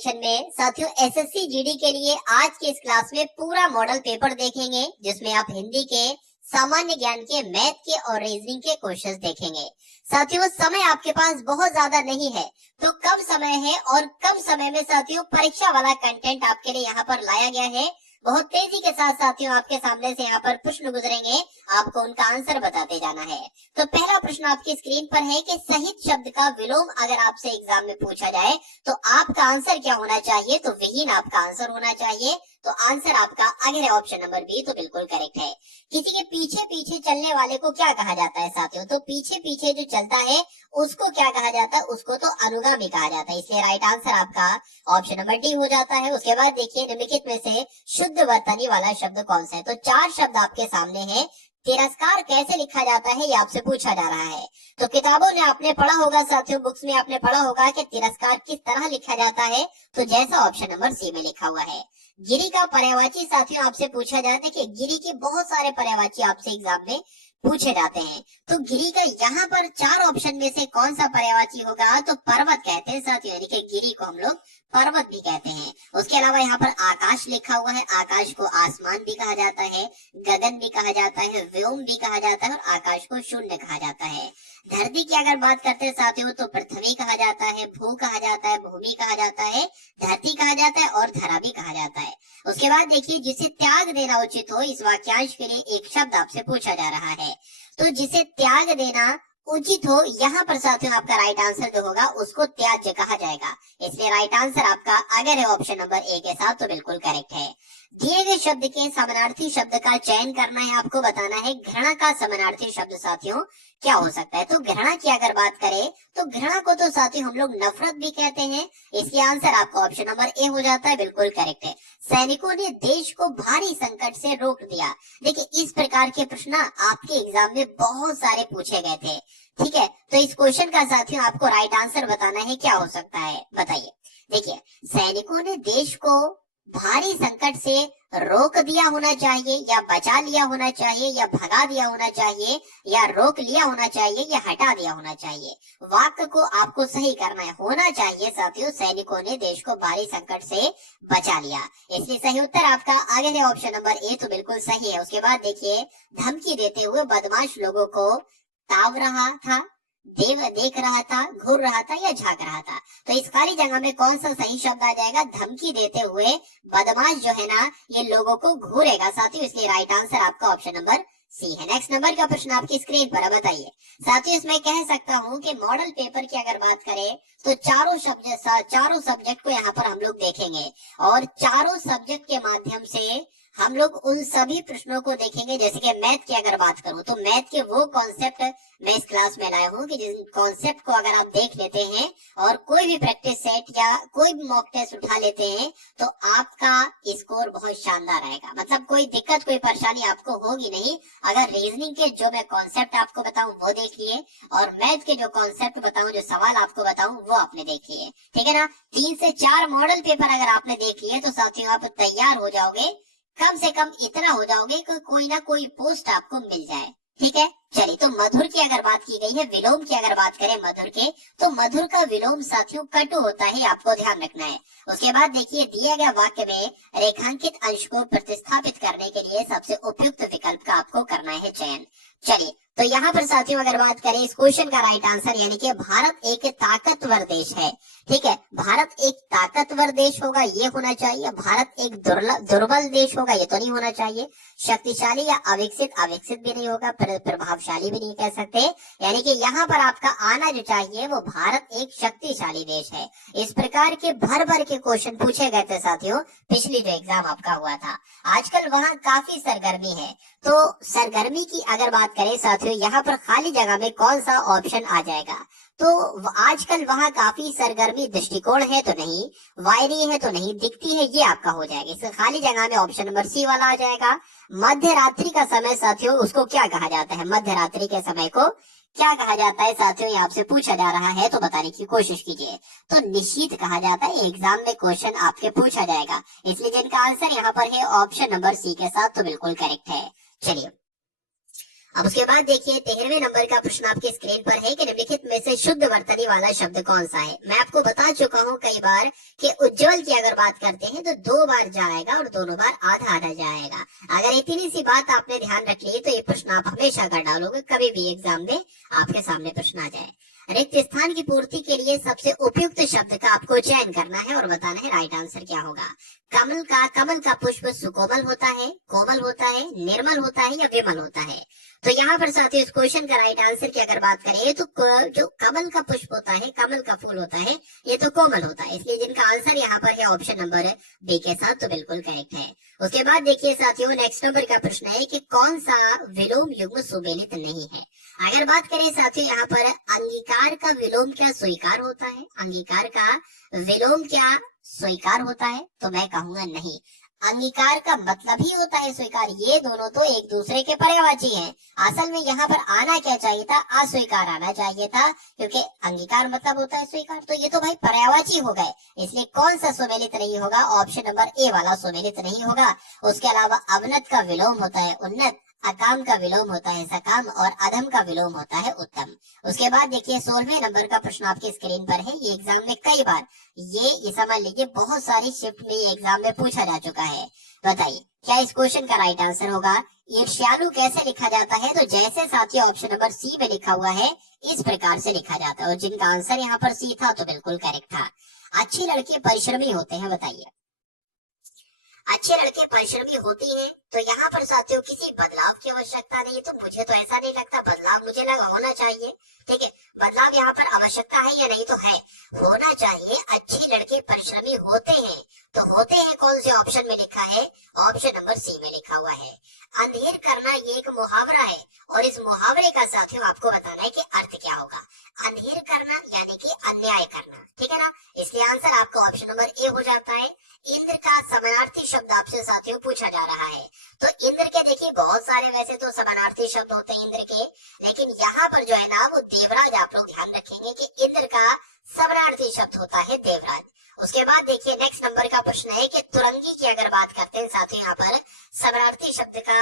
Session में साथियों SSC GD के लिए आज के इस क्लास में पूरा मॉडल पेपर देखेंगे, जिसमें आप हिंदी के, सामान्य ज्ञान के, मैथ के और रीजनिंग के क्वेश्चंस देखेंगे। साथियों समय आपके पास बहुत ज्यादा नहीं है, तो कम समय है और कम समय में साथियों परीक्षा वाला कंटेंट आपके लिए यहाँ पर लाया गया है। बहुत तेजी के साथ साथियों आपके सामने से यहाँ पर प्रश्न गुजरेंगे, आपको उनका आंसर बताते जाना है। तो पहला प्रश्न आपकी स्क्रीन पर है कि सहित शब्द का विलोम अगर आपसे एग्जाम में पूछा जाए तो आपका आंसर क्या होना चाहिए? तो विहीन आपका आंसर होना चाहिए। तो आंसर आपका अगर है ऑप्शन नंबर बी, तो बिल्कुल करेक्ट है। किसी के पीछे पीछे चलने वाले को क्या कहा जाता है साथियों? तो पीछे पीछे जो चलता है उसको क्या कहा जाता है? उसको तो अनुगामी कहा जाता है, इसलिए राइट आंसर आपका ऑप्शन नंबर डी हो जाता है। उसके बाद देखिए निम्नलिखित में से शुद्ध वर्तनी वाला शब्द कौन सा है? तो चार शब्द आपके सामने है। तिरस्कार कैसे लिखा जाता है ये आपसे पूछा जा रहा है। तो किताबों में आपने पढ़ा होगा साथियों, बुक्स में आपने पढ़ा होगा कि तिरस्कार किस तरह लिखा जाता है, तो जैसा ऑप्शन नंबर सी में लिखा हुआ है। गिरी का पर्यायवाची साथियों आपसे पूछा जाता है कि गिरी के बहुत सारे पर्यायवाची आपसे एग्जाम में पूछे जाते हैं। तो गिरी का यहाँ पर चार ऑप्शन में से कौन सा पर्यायवाची होगा? तो पर्वत कहते हैं साथियों, यानी कि गिरी को हम लोग पर्वत भी कहते हैं। उसके अलावा यहाँ पर आकाश लिखा हुआ है, आकाश को आसमान भी कहा जाता है, गगन भी कहा जाता है, व्योम भी कहा जाता है और आकाश को शून्य कहा जाता है। धरती की अगर बात करते हैं साथियों तो पृथ्वी कहा जाता है, भू कहा जाता है, भूमि कहा जाता है, धरती कहा जाता है और धरा भी कहा जाता है। उसके बाद देखिए जिसे त्याग देना उचित हो, इस वाक्यांश के लिए एक शब्द आपसे पूछा जा रहा है। तो जिसे त्याग देना उचित हो, यहाँ पर साथियों आपका राइट आंसर जो होगा उसको त्याज्य कहा जाएगा, इसलिए राइट आंसर आपका अगर है ऑप्शन नंबर ए के साथ, तो बिल्कुल करेक्ट है। दिए गए शब्द के समानार्थी शब्द का चयन करना है, आपको बताना है घृणा का समानार्थी शब्द साथियों क्या हो सकता है। तो घृणा की अगर बात करें तो घृणा को तो साथियों हम लोग नफरत भी कहते हैं, इसलिए आंसर आपका ऑप्शन नंबर ए हो जाता है, बिल्कुल करेक्ट है। सैनिकों ने देश को भारी संकट से रोक दिया। देखिए इस प्रकार के प्रश्न आपके एग्जाम में बहुत सारे पूछे गए थे, ठीक है। तो इस क्वेश्चन का साथियों आपको राइट आंसर बताना है क्या हो सकता है, बताइए। देखिए सैनिकों ने देश को भारी संकट से रोक दिया होना चाहिए, या बचा लिया होना चाहिए, या भगा दिया होना चाहिए, या रोक लिया होना चाहिए, या हटा दिया होना चाहिए। वाक्य को आपको सही करना है, होना चाहिए साथियों सैनिकों ने देश को भारी संकट से बचा लिया, इसलिए सही उत्तर आपका आगे है ऑप्शन नंबर ए, तो बिल्कुल सही है। उसके बाद देखिए धमकी देते हुए बदमाश लोगों को ताव रहा था, देख रहा था, घूर रहा था या झांक रहा था। तो इस खाली जगह में कौन सा सही शब्द आ जाएगा? धमकी देते हुए बदमाश जो है ना ये लोगों को घूरेगा साथियों, इसलिए राइट आंसर आपका ऑप्शन नंबर सी है। नेक्स्ट नंबर का प्रश्न आपकी स्क्रीन पर है, बताइए। साथियों इसमें कह सकता हूँ कि मॉडल पेपर की अगर बात करें तो चारों सब्जेक्ट को यहाँ पर हम लोग देखेंगे और चारों सब्जेक्ट के माध्यम से हम लोग उन सभी प्रश्नों को देखेंगे। जैसे कि मैथ की अगर बात करूं तो मैथ के वो कॉन्सेप्ट मैं इस क्लास में लाया हूं कि जिस कॉन्सेप्ट को अगर आप देख लेते हैं और कोई भी प्रैक्टिस सेट या कोई भी मॉक टेस्ट उठा लेते हैं तो आपका स्कोर बहुत शानदार आएगा। मतलब कोई दिक्कत कोई परेशानी आपको होगी नहीं अगर रीजनिंग के जो मैं कॉन्सेप्ट आपको बताऊं वो देख लिए और मैथ के जो कॉन्सेप्ट बताऊं, जो सवाल आपको बताऊं वो आपने देख लिए, ठीक है ना। 3 से 4 मॉडल पेपर अगर आपने देख लिए तो साथियों आप तैयार हो जाओगे, कम से कम इतना हो जाओगे कि कोई ना कोई पोस्ट आपको मिल जाए, ठीक है। चलिए तो मधुर की अगर बात की गई है, विलोम की अगर बात करें मधुर के, तो मधुर का विलोम साथियों कटु होता है, आपको ध्यान रखना है। उसके बाद देखिए दिया गया वाक्य में रेखांकित अंश को प्रतिस्थापित करने के लिए सबसे उपयुक्त विकल्प का आपको करना है चयन। चलिए तो यहाँ पर साथियों अगर बात करें इस क्वेश्चन का राइट आंसर यानी कि भारत एक ताकतवर देश है, ठीक है। भारत एक ताकतवर देश होगा ये होना चाहिए, भारत एक दुर्बल देश होगा ये तो नहीं होना चाहिए, शक्तिशाली या अविकसित भी नहीं होगा, प्रभावशाली भी नहीं कह सकते। यानी कि यहाँ पर आपका आना जो चाहिए वो भारत एक शक्तिशाली देश है। इस प्रकार के भर भर के क्वेश्चन पूछे गए थे साथियों पिछली जो एग्जाम आपका हुआ था। आजकल वहाँ काफी सरगर्मी है, तो सरगर्मी की अगर बात करें साथियों यहाँ पर खाली जगह में कौन सा ऑप्शन आ जाएगा? तो आजकल वहाँ काफी सरगर्मी दृष्टिकोण है तो नहीं, वायरी है तो नहीं, दिखती है ये आपका हो जाएगा। इस खाली जगह में ऑप्शन नंबर सी वाला आ जाएगा। मध्य रात्रि का समय साथियों उसको क्या कहा जाता है? मध्य रात्रि के समय को क्या कहा जाता है साथियों? ये आपसे पूछा जा रहा है तो बताने की कोशिश कीजिए। तो निश्चित कहा जाता है, एग्जाम में क्वेश्चन आपके पूछा जाएगा, इसलिए जिनका आंसर यहाँ पर है ऑप्शन नंबर सी के साथ, तो बिल्कुल करेक्ट है। चलिए अब उसके बाद देखिए 13वें नंबर का प्रश्न आपके स्क्रीन पर है कि निम्नलिखित में से शुद्ध वर्तनी वाला शब्द कौन सा है। मैं आपको बता चुका हूं कई बार कि उज्जवल की अगर बात करते हैं तो 2 बार जाएगा और दोनों बार आधा आधा जाएगा। अगर इतनी सी बात आपने ध्यान रख ली तो ये प्रश्न आप हमेशा कर डालोगे, कभी भी एग्जाम में आपके सामने प्रश्न आ जाए। रिक्त स्थान की पूर्ति के लिए सबसे उपयुक्त शब्द का आपको चयन करना है और बताना है राइट आंसर क्या होगा। कमल का पुष्प सुकोमल होता है, कोमल होता है, निर्मल होता है या विमल होता है। तो यहाँ पर साथियों इस क्वेश्चन का राइट आंसर की अगर बात करें तो जो कमल का पुष्प होता है, कमल का फूल होता है, ये तो कोमल होता है, इसलिए जिनका आंसर यहाँ पर है ऑप्शन नंबर बी के साथ तो बिल्कुल करेक्ट है। उसके बाद देखिए साथियों नेक्स्ट नंबर का प्रश्न है कि कौन सा विलोम युग्म सुमेलित नहीं है। अगर बात करें साथियों यहाँ पर अंगीकार का विलोम क्या स्वीकार होता है, अंगीकार का विलोम क्या स्वीकार होता है, तो मैं कहूंगा नहीं। अंगीकार का मतलब ही होता है स्वीकार, ये दोनों तो एक दूसरे के पर्यायवाची हैं। असल में यहाँ पर आना क्या चाहिए था, अस्वीकार आना चाहिए था, क्योंकि अंगीकार मतलब होता है स्वीकार, तो ये तो भाई पर्यायवाची हो गए, इसलिए कौन सा सुमेलित नहीं होगा, ऑप्शन नंबर ए वाला सुमेलित नहीं होगा। उसके अलावा अवनत का विलोम होता है उन्नत, अकाम का विलोम होता है सकाम और अधम का विलोम होता है उत्तम। उसके बाद देखिए 16वें नंबर का प्रश्न आपकी स्क्रीन पर है। ये एग्जाम में कई बार ये समझ लीजिए बहुत सारी शिफ्ट में ये एग्जाम में पूछा जा चुका है। बताइए क्या इस क्वेश्चन का राइट आंसर होगा। ईर्ष्यालु कैसे लिखा जाता है, तो जैसे साथियों ऑप्शन नंबर सी में लिखा हुआ है इस प्रकार से लिखा जाता है, और जिनका आंसर यहाँ पर सी था तो बिल्कुल करेक्ट था। अच्छी लड़के परिश्रमी होते हैं, बताइए अच्छे लड़के परिश्रमी होती हैं, तो यहाँ पर साथियों किसी बदलाव की आवश्यकता नहीं, तो मुझे तो ऐसा नहीं लगता बदलाव मुझे लगा होना चाहिए। ठीक है, बदलाव यहाँ पर आवश्यकता है या नहीं, तो है, होना चाहिए। अच्छे लड़के परिश्रमी होते हैं, तो होते हैं कौन से ऑप्शन में लिखा है, ऑप्शन नंबर सी में लिखा हुआ है। अंधेर करना ये एक मुहावरा है, और इस मुहावरे का साथियों आपको बताना है कि अर्थ क्या होगा। अंधेर करना यानी कि अन्याय करना, ठीक है ना, इसलिए आंसर आपका ऑप्शन नंबर ए हो जाता है। इंद्र का समानार्थी शब्द आपसे साथियों पूछा जा रहा है, तो इंद्र के देखिए बहुत सारे वैसे तो समानार्थी शब्द होते हैं इंद्र के, लेकिन यहाँ पर जो है ना वो देवराज, आप लोग ध्यान रखेंगे कि इंद्र का समानार्थी शब्द होता है देवराज। उसके बाद देखिए नेक्स्ट नंबर का प्रश्न है कि तुरंगी की अगर बात करते हैं साथियों यहाँ पर समानार्थी शब्द का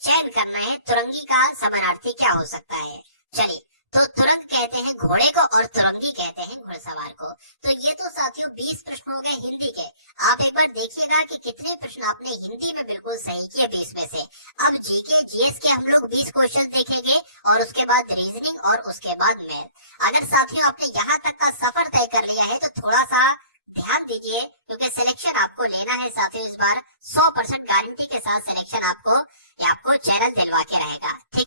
चयन करना है, तुरंगी का समानार्थी क्या हो सकता है। चलिए, तो तुरंग कहते हैं घोड़े को और तुरंगी कहते हैं घुड़सवार को। तो ये तो साथियों 20 प्रश्न हो गए हिंदी के। आप एक बार देखिएगा कि कितने प्रश्न आपने हिंदी में बिल्कुल सही किए 20 में से। अब जीके जीएस के हम लोग 20 क्वेश्चन देखेंगे और उसके बाद रीजनिंग और उसके बाद मैथ। अगर साथियों आपने यहाँ तक का सफर तय कर लिया है तो थोड़ा सा ध्यान दीजिए, क्योंकि सिलेक्शन आपको लेना है साथियों इस बार 100% गारंटी के साथ सिलेक्शन आपको चैनल दिलवा के रहेगा। ठीक,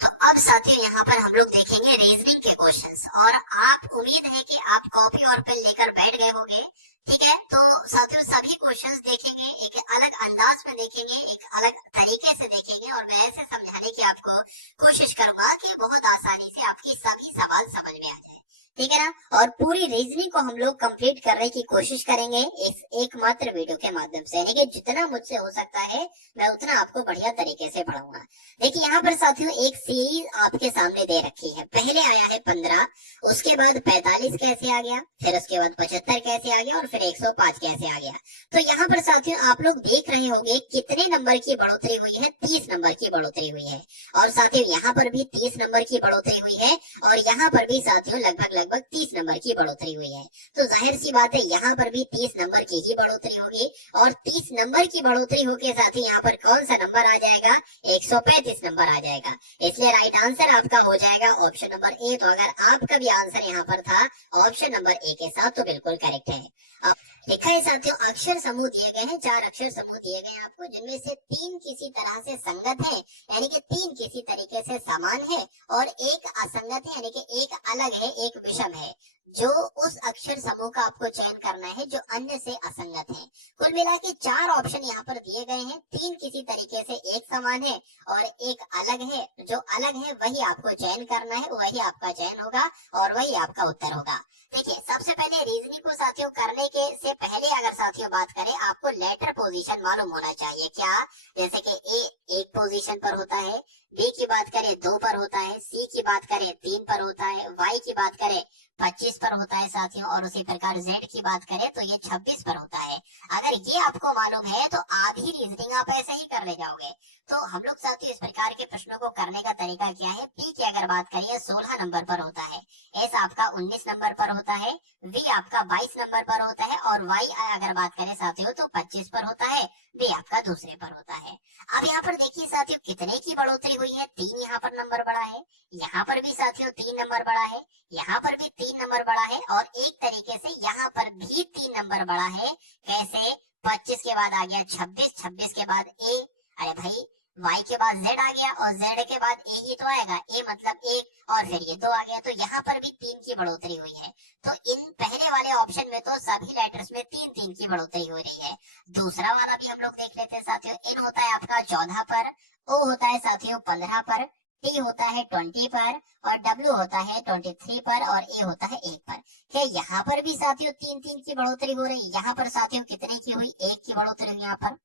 तो अब साथियों यहाँ पर हम लोग देखेंगे रीजनिंग के क्वेश्चंस, और आप उम्मीद है कि आप कॉपी और पेन लेकर बैठ गए होंगे। ठीक है, तो साथियों सभी क्वेश्चंस देखेंगे, एक अलग अंदाज में देखेंगे, एक अलग तरीके से देखेंगे, और मैं ऐसे समझाने की आपको कोशिश करूंगा कि बहुत आसानी से आपकी सभी सवाल समझ में आ जाए। ठीक है ना, और पूरी रीजनिंग को हम लोग कंप्लीट करने की कोशिश करेंगे इस एकमात्र वीडियो के माध्यम से, यानी कि जितना मुझसे हो सकता है मैं उतना आपको बढ़िया तरीके से पढ़ाऊंगा। देखिए यहाँ पर साथियों एक सीरीज आपके सामने दे रखी है, पहले आया है 15, उसके बाद 45 कैसे आ गया, फिर उसके बाद 75 कैसे आ गया, और फिर 105 कैसे आ गया। तो यहाँ पर साथियों आप लोग देख रहे होंगे कितने नंबर की बढ़ोतरी हुई है, 30 नंबर की बढ़ोतरी हुई है, और साथियों यहाँ पर भी 30 नंबर की बढ़ोतरी हुई है, और यहाँ पर भी साथियों लगभग 30 नंबर की बढ़ोतरी हुई है। तो जाहिर सी बात है यहाँ पर भी 30 नंबर की ही बढ़ोतरी होगी, और 30 नंबर की बढ़ोतरी होके साथ ही यहाँ पर कौन सा नंबर आ जाएगा, 135 नंबर आ जाएगा। इसलिए राइट आंसर आपका हो जाएगा ऑप्शन नंबर ए। तो अगर आपका भी आंसर यहाँ पर था ऑप्शन नंबर ए के साथ तो बिल्कुल करेक्ट है। अब लिखा है साथियों अक्षर समूह दिए गए हैं, 4 अक्षर समूह दिए गए हैं आपको, जिनमें से 3 किसी तरह से संगत है, यानी कि 3 किसी तरीके से समान है, और एक असंगत है, यानी कि एक अलग है, एक विषम है। जो उस अक्षर समूह का आपको चयन करना है जो अन्य से असंगत है। कुल मिला के 4 ऑप्शन यहाँ पर दिए गए हैं, 3 किसी तरीके से एक समान है और एक अलग है। जो अलग है वही आपको चयन करना है, वही आपका चयन होगा और वही आपका उत्तर होगा। देखिए सबसे पहले रीजनिंग को साथियों करने के से पहले अगर साथियों बात करें, आपको लेटर पोजीशन मालूम होना चाहिए। क्या, जैसे कि ए 1 पोजीशन पर होता है, बी की बात करें 2 पर होता है, सी की बात करें 3 पर होता है, वाई की बात करें 25 पर होता है साथियों, और उसी प्रकार z की बात करें तो ये 26 पर होता है। अगर ये आपको मालूम है तो आधी रीजनिंग आप ऐसे ही कर ले जाओगे। तो हम लोग साथियों इस प्रकार के प्रश्नों को करने का तरीका क्या है, p की अगर बात करिए 16 नंबर पर होता है, s आपका 19 नंबर पर होता है, v आपका 22 नंबर पर होता है, और y अगर बात करें साथियों तो 25 पर होता है, b आपका दूसरे पर होता है। अब यहाँ पर देखिए साथियों कितने की बढ़ोतरी हुई है, 3 यहाँ पर नंबर बढ़ा है, यहाँ पर भी साथियों 3 नंबर बढ़ा है, यहाँ पर भी 3 नंबर बढ़ा है, और एक तरीके से यहाँ पर भी 3 नंबर बढ़ा है। कैसे? 25 के बाद आ गया 26, 26 के बाद a, अरे भाई y के बाद z आ गया, और z के बाद a ही तो आएगा, a मतलब 1, और फिर ये 2 आ गया, तो यहाँ पर भी 3 की बढ़ोतरी हुई है। तो इन पहले वाले ऑप्शन में तो सभी लेटर्स में 3-3 की बढ़ोतरी हो रही है। दूसरा वाला भी हम लोग देख लेते हैं साथियों। n होता है आपका 14 पर, o होता है साथियों 15 पर, t होता है 20 पर, और w होता है 23 पर, और a होता है 1 पर। क्या यहाँ पर भी साथियों 3-3 की बढ़ोतरी हो रही है? यहाँ पर साथियों कितने की हुई? 1 की बढ़ोतरी हुई यहाँ पर,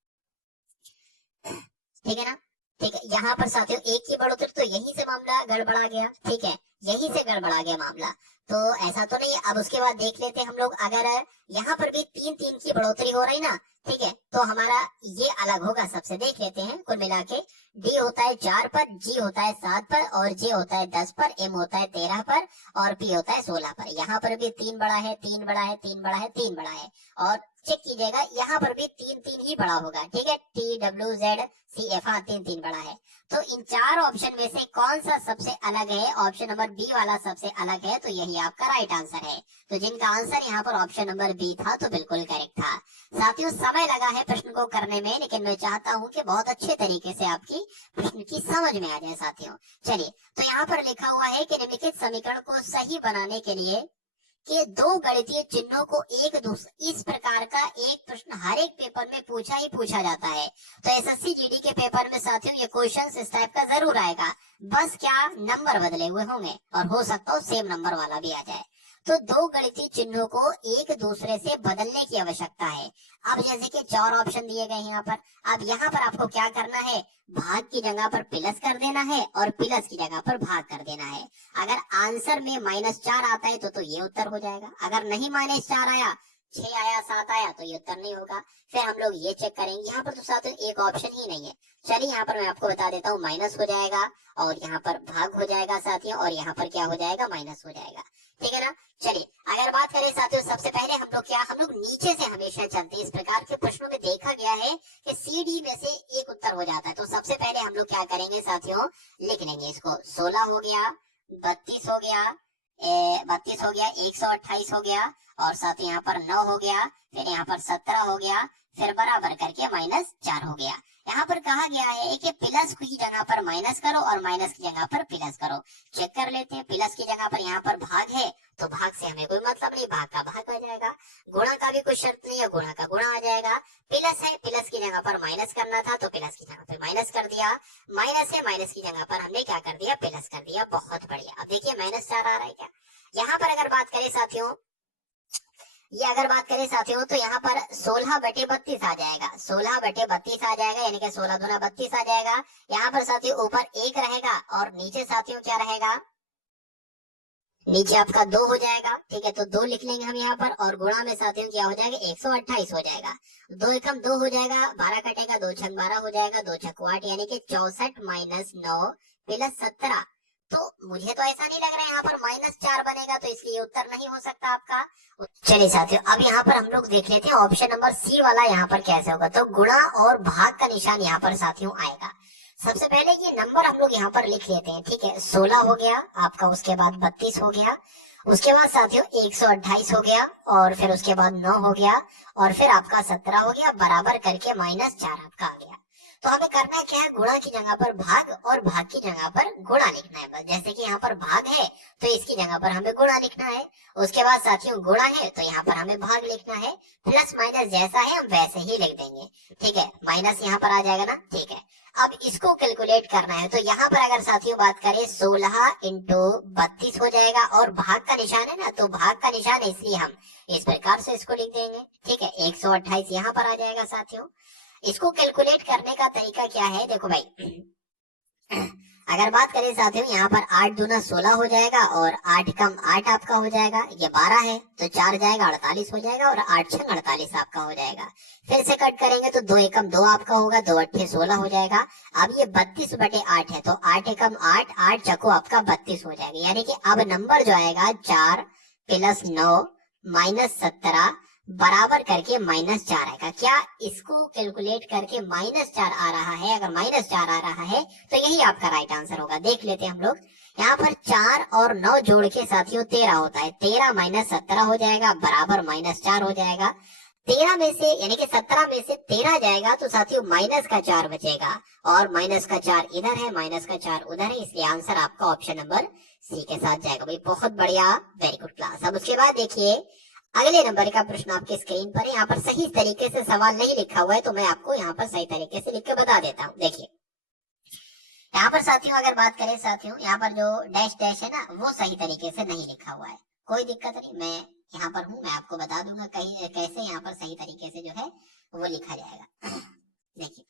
ठीक है ना? ठीक है, यहाँ पर साथियों 1 की बढ़ोतरी, तो यही से मामला गड़बड़ा गया। ठीक है, यही से गड़बड़ा गया मामला, तो ऐसा तो नहीं। अब उसके बाद देख लेते हैं हम लोग, अगर यहाँ पर भी 3-3 की बढ़ोतरी हो रही ना, ठीक है, तो हमारा ये अलग होगा। सबसे देख लेते हैं कुल मिला के, डी होता है 4 पर, जी होता है 7 पर, और जे होता है 10 पर, एम होता है 13 पर, और पी होता है 16 पर। यहाँ पर भी 3 बड़ा है, 3 बड़ा है, 3 बड़ा है, 3 बड़ा है, और चेक कीजिएगा यहाँ पर भी 3-3 ही बड़ा होगा। ठीक है, T W Z C F, हाँ 3-3 बड़ा है। तो इन 4 ऑप्शन में से कौन सा सबसे अलग है? ऑप्शन नंबर बी वाला सबसे अलग है, तो यही आपका राइट आंसर है। तो जिनका आंसर यहाँ पर ऑप्शन नंबर बी था, तो बिल्कुल करेक्ट था। साथियों समय लगा है प्रश्न को करने में, लेकिन मैं चाहता हूँ कि बहुत अच्छे तरीके से आपकी प्रश्न की समझ में आ जाए साथियों। चलिए, तो यहाँ पर लिखा हुआ है कि निम्नलिखित समीकरण को सही बनाने के लिए कि 2 गणितीय चिन्हों को एक दूसरे, इस प्रकार का एक प्रश्न हर एक पेपर में पूछा ही पूछा जाता है। तो एसएससी जीडी के पेपर में साथियों ये क्वेश्चन इस टाइप का जरूर आएगा, बस क्या नंबर बदले हुए होंगे, और हो सकता हो सेम नंबर वाला भी आ जाए। तो 2 गणितीय चिन्हों को एक दूसरे से बदलने की आवश्यकता है। अब जैसे कि 4 ऑप्शन दिए गए यहाँ पर, अब यहाँ पर आपको क्या करना है, भाग की जगह पर प्लस कर देना है, और प्लस की जगह पर भाग कर देना है। अगर आंसर में -4 आता है तो ये उत्तर हो जाएगा। अगर नहीं -4 आया, 6 आया, 7 आया, तो ये उत्तर नहीं होगा। फिर हम लोग ये चेक करेंगे, यहाँ पर तो साथ एक ऑप्शन ही नहीं है। चलिए यहाँ पर मैं आपको बता देता हूँ, माइनस हो जाएगा, और यहाँ पर भाग हो जाएगा साथियों, और यहाँ पर क्या हो जाएगा, माइनस हो जाएगा। ठीक है ना? चलिए अगर बात करें साथियों, सबसे पहले हम लोग नीचे से हमेशा चलते हैं। इस प्रकार के प्रश्नों में देखा गया है कि सी डी में से एक उत्तर हो जाता है। तो सबसे पहले हम लोग क्या करेंगे साथियों, लिख लेंगे इसको। 16 हो गया, 32 हो गया, 32 हो गया, 128 हो गया, और साथ यहाँ पर 9 हो गया, फिर यहाँ पर 17 हो गया, फिर बराबर करके -4 हो गया। यहाँ पर कहा गया है कि प्लस की जगह पर माइनस करो, और माइनस की जगह पर प्लस करो। चेक कर लेते हैं, प्लस की जगह पर यहाँ पर भाग है, तो भाग से हमें कोई मतलब नहीं, भाग का भाग आ जाएगा। गुणा का भी कोई शर्त नहीं है, गुणा का गुणा आ जाएगा। प्लस है, प्लस की जगह पर माइनस करना था, तो प्लस की जगह पर माइनस कर दिया। माइनस है, माइनस की जगह पर हमने क्या कर दिया, प्लस कर दिया। बहुत बढ़िया। अब देखिए -4 आ रहा है क्या? यहाँ पर अगर बात करें साथियों, तो यहाँ पर 16/32 आ जाएगा, 16/32 आ जाएगा, यानी कि 16 दूना 32 आ जाएगा। यहाँ पर साथियों ऊपर 1 रहेगा, और नीचे साथियों क्या रहेगा, नीचे आपका 2 हो जाएगा। ठीक है, तो 2 लिख लेंगे हम यहाँ पर, और गुणा में साथियों क्या हो जाएगा, 128 हो जाएगा। 2 एकम 2 हो जाएगा, 12 कटेगा, 2 छक 12 हो जाएगा, 2 छक 8, यानी कि 64 - 9 + 17। तो मुझे तो ऐसा नहीं लग रहा है यहाँ पर -4 बनेगा, तो इसलिए उत्तर नहीं हो सकता आपका। चलिए साथियों, अब यहाँ पर हम लोग देख लेते हैं ऑप्शन नंबर सी वाला यहाँ पर कैसे होगा। तो गुणा और भाग का निशान यहाँ पर साथियों आएगा। सबसे पहले ये नंबर हम लोग यहाँ पर लिख लेते हैं। ठीक है, 16 हो गया आपका, उसके बाद 32 हो गया, उसके बाद साथियों 128 हो गया, और फिर उसके बाद 9 हो गया, और फिर आपका 17 हो गया, बराबर करके -4 आपका आ गया। तो हमें करना क्या है, गुणा की जगह पर भाग, और भाग की जगह पर गुणा लिखना है। बस जैसे कि यहाँ पर भाग है, तो इसकी जगह पर हमें गुणा लिखना है। उसके बाद साथियों गुणा है, तो यहाँ पर हमें भाग लिखना है। प्लस माइनस जैसा है हम वैसे ही लिख देंगे। ठीक है, माइनस यहाँ पर आ जाएगा ना। ठीक है, अब इसको कैलकुलेट करना है, तो यहाँ पर अगर साथियों बात करें, 16 × 32 हो जाएगा, और भाग का निशान है ना, तो भाग का निशान है, इसलिए हम इस प्रकार से इसको लिख देंगे। ठीक है, 128 यहाँ पर आ जाएगा साथियों। इसको कैलकुलेट करने का तरीका क्या है, देखो भाई अगर बात करें साथियों, यहाँ पर 8 दूना 16 हो जाएगा और 8 कम 8 आपका हो जाएगा, ये 12 है तो 4 जाएगा 48 हो जाएगा और 8 छंग 48 आपका हो जाएगा। फिर से कट करेंगे तो 2 एकम 2 आपका होगा, 2 अट्ठे 16 हो जाएगा। अब ये 32/8 है तो 8 एकम 8, 8 चको आपका 32 हो जाएगा। यानी कि अब नंबर जो आएगा 4 + 9 - 17 बराबर करके -4 आएगा। क्या इसको कैलकुलेट करके -4 आ रहा है? अगर -4 आ रहा है तो यही आपका राइट आंसर होगा। देख लेते हैं हम लोग। यहाँ पर 4 और 9 जोड़ के साथियों 13 होता है, 13 - 17 हो जाएगा बराबर -4 हो जाएगा। 13 में से यानी कि 17 में से 13 जाएगा तो साथियों माइनस का 4 बचेगा और माइनस का 4 इधर है, माइनस का 4 उधर है, इसलिए आंसर आपका ऑप्शन नंबर सी के साथ जाएगा। भाई बहुत बढ़िया, वेरी गुड क्लास। अब उसके बाद देखिए अगले नंबर का प्रश्न आपके स्क्रीन पर है। यहाँ पर सही तरीके से सवाल नहीं लिखा हुआ है तो मैं आपको यहाँ पर सही तरीके से लिख के बता देता हूँ। देखिए यहाँ पर साथियों अगर बात करें साथियों, यहाँ पर जो डैश डैश है ना वो सही तरीके से नहीं लिखा हुआ है। कोई दिक्कत नहीं, मैं यहाँ पर हूँ, मैं आपको बता दूंगा कहीं कैसे यहाँ पर सही तरीके से जो है वो लिखा जाएगा। देखिए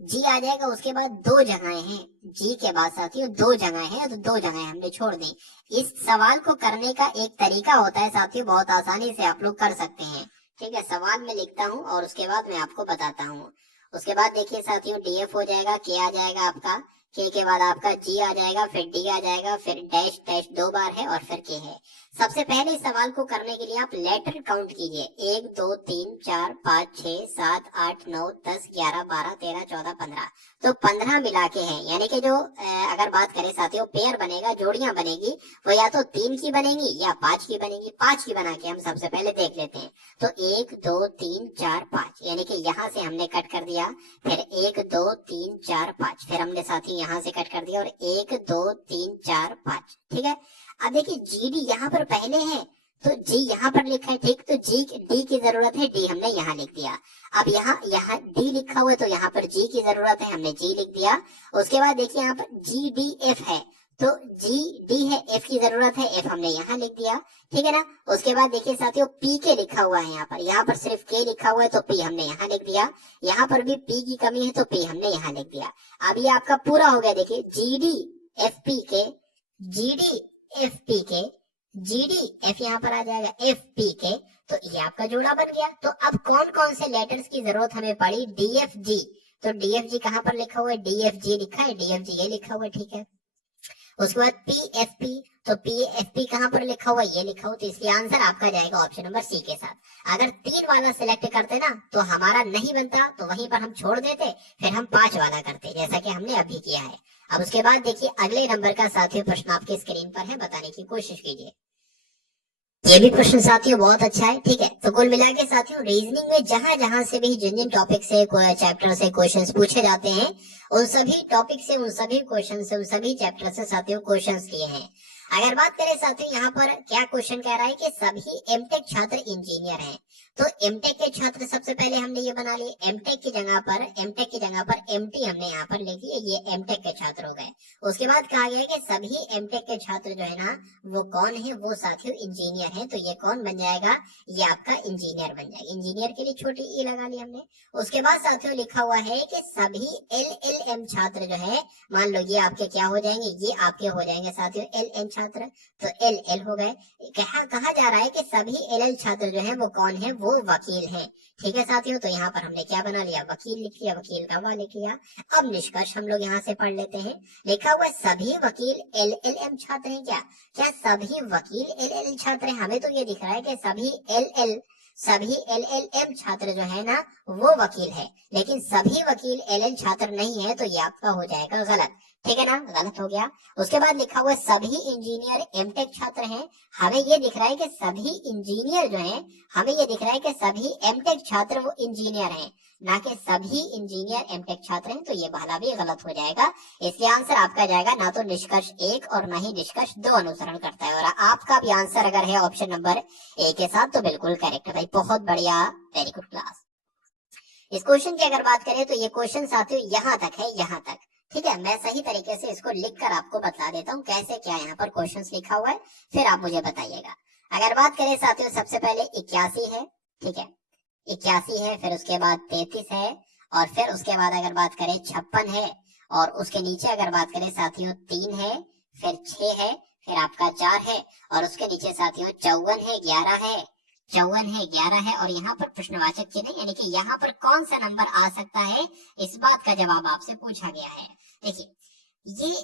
जी आ जाएगा, उसके बाद 2 जगहें हैं, जी के बाद साथियों 2 जगह है तो 2 जगह हमने छोड़ दी। इस सवाल को करने का एक तरीका होता है साथियों, बहुत आसानी से आप लोग कर सकते हैं। ठीक है, सवाल में लिखता हूँ और उसके बाद मैं आपको बताता हूँ। उसके बाद देखिए साथियों डीएफ हो जाएगा, के आ जाएगा आपका, के बाद आपका जी आ जाएगा, फिर डी आ जाएगा, फिर डैश डैश 2 बार है और फिर के है। सबसे पहले इस सवाल को करने के लिए आप लेटर काउंट कीजिए, 1 2 3 4 5 6 7 8 9 10 11 12 13 14 15, तो 15 मिला के हैं। यानी कि जो अगर बात करें साथियों पेयर बनेगा, जोड़ियां बनेगी, वो या तो 3 की बनेगी या 5 की बनेगी। 5 की बना के हम सबसे पहले देख लेते हैं। तो 1 2 3 4 5 यानी कि यहाँ से हमने कट कर दिया, फिर 1 2 3 4 5, फिर हमने साथी यहाँ से कट कर दिया और 1 2 3 4 5। ठीक है, अब देखिए जी डी यहाँ पर पहले है तो जी यहाँ पर लिखा है, ठीक, तो जी डी की जरूरत है, डी हमने यहाँ लिख दिया। अब यहाँ डी लिखा हुआ है तो यहाँ पर जी की जरूरत है, हमने जी लिख दिया। उसके बाद देखिए यहाँ पर जी डी एफ है तो जी डी है, एफ की जरूरत है, एफ हमने यहाँ लिख दिया। ठीक है ना। उसके बाद देखिए साथियों पी के लिखा हुआ है, यहाँ पर सिर्फ के लिखा हुआ है तो पी हमने यहाँ लिख दिया। यहाँ पर भी पी की कमी है तो पी हमने यहाँ लिख दिया। अब ये आपका पूरा हो गया। देखिए जी डी एफ पी के, जी डी एफ पी के, जी डी एफ यहाँ पर आ जाएगा, एफ पी के, तो ये आपका जोड़ा बन गया। तो अब कौन कौन से लेटर्स की जरूरत हमें पड़ी? डी एफ जी, तो डी एफ जी कहाँ पर लिखा हुआ है? डी एफ जी लिखा है, डी एफ जी ये लिखा हुआ है। ठीक है, उसके बाद पी एफ पी, तो पी एफ पी कहाँ पर लिखा हुआ है? ये लिखा हुआ, तो इसलिए आंसर आपका जाएगा ऑप्शन नंबर सी के साथ। अगर 3 वाला सिलेक्ट करते ना तो हमारा नहीं बनता, तो वहीं पर हम छोड़ देते, फिर हम 5 वाला करते जैसा कि हमने अभी किया है। अब उसके बाद देखिए अगले नंबर का साथियों प्रश्न आपके स्क्रीन पर है, बताने की कोशिश कीजिए। ये भी प्रश्न साथियों बहुत अच्छा है। ठीक है, तो कुल मिला के साथियों रीजनिंग में जहां जहां से भी जिन जिन टॉपिक से चैप्टर से क्वेश्चंस पूछे जाते हैं, उन सभी टॉपिक से, उन सभी क्वेश्चन से, उन सभी चैप्टर से साथियों क्वेश्चंस लिए हैं। अगर बात करें साथियों यहाँ पर क्या क्वेश्चन कह रहा है कि सभी एमटेक छात्र इंजीनियर हैं, तो एमटेक के छात्र सबसे पहले हमने ये बना लिए, एमटेक की जगह पर एमटी हमने यहाँ पर लिख दिया, ये एमटेक के छात्र हो गए। उसके बाद कहा गया कि सभी एमटेक के छात्र जो है ना वो कौन है? वो साथियों इंजीनियर है, तो ये कौन बन जाएगा? ये आपका इंजीनियर बन जाएगा। इंजीनियर के लिए छोटी ई लगा ली हमने। उसके बाद साथियों लिखा हुआ है कि सभी एलएलएम छात्र जो है, मान लो ये आपके क्या हो जाएंगे? ये आपके हो जाएंगे साथियों एलएन छात्र, तो एल एल हो गए। कहा जा रहा है कि सभी एल एल छात्र जो है वो कौन है? वो वकील है। ठीक है साथियों, तो यहाँ पर हमने क्या बना लिया? वकील लिख लिया, वकील का वा लिख लिया। अब निष्कर्ष हम लोग यहाँ से पढ़ लेते हैं। लिखा हुआ सभी वकील एलएलएम छात्र हैं। क्या सभी वकील एलएल छात्र हैं? हमें तो ये दिख रहा है कि सभी एलएलएम छात्र जो है ना वो वकील है, लेकिन सभी वकील एलएल छात्र नहीं है, तो ये आपका हो जाएगा गलत। ठीक है ना, गलत हो गया। उसके बाद लिखा हुआ सभी इंजीनियर एमटेक छात्र हैं, हमें ये दिख रहा है कि सभी इंजीनियर जो हैं, हमें ये दिख रहा है कि सभी एमटेक छात्र वो इंजीनियर हैं, ना कि सभी इंजीनियर एमटेक छात्र हैं, तो ये वाला भी गलत हो जाएगा। इसलिए आंसर आपका जाएगा ना तो निष्कर्ष 1 और ना ही निष्कर्ष 2 अनुसरण करता है, और आपका भी आंसर अगर है ऑप्शन नंबर ए के साथ तो बिल्कुल करेक्ट है भाई, बहुत बढ़िया, वेरी गुड क्लास। इस क्वेश्चन की अगर बात करें तो ये क्वेश्चन साथियों यहाँ तक है, यहाँ तक। ठीक है, मैं सही तरीके से इसको लिखकर आपको बता देता हूँ कैसे क्या यहाँ पर क्वेश्चंस लिखा हुआ है, फिर आप मुझे बताइएगा। अगर बात करें साथियों सबसे पहले 81 है, ठीक है 81 है, फिर उसके बाद 33 है, और फिर उसके बाद अगर बात करें 56 है, और उसके नीचे अगर बात करें साथियों 3 है, फिर 6 है, फिर आपका 4 है, और उसके नीचे साथियों 54 है, 11 है, 54 है, 11 है, और यहाँ पर प्रश्नवाचक चिन्ह यानी कि यहाँ पर कौन सा नंबर आ सकता है, इस बात का जवाब आपसे पूछा गया है। देखिए ये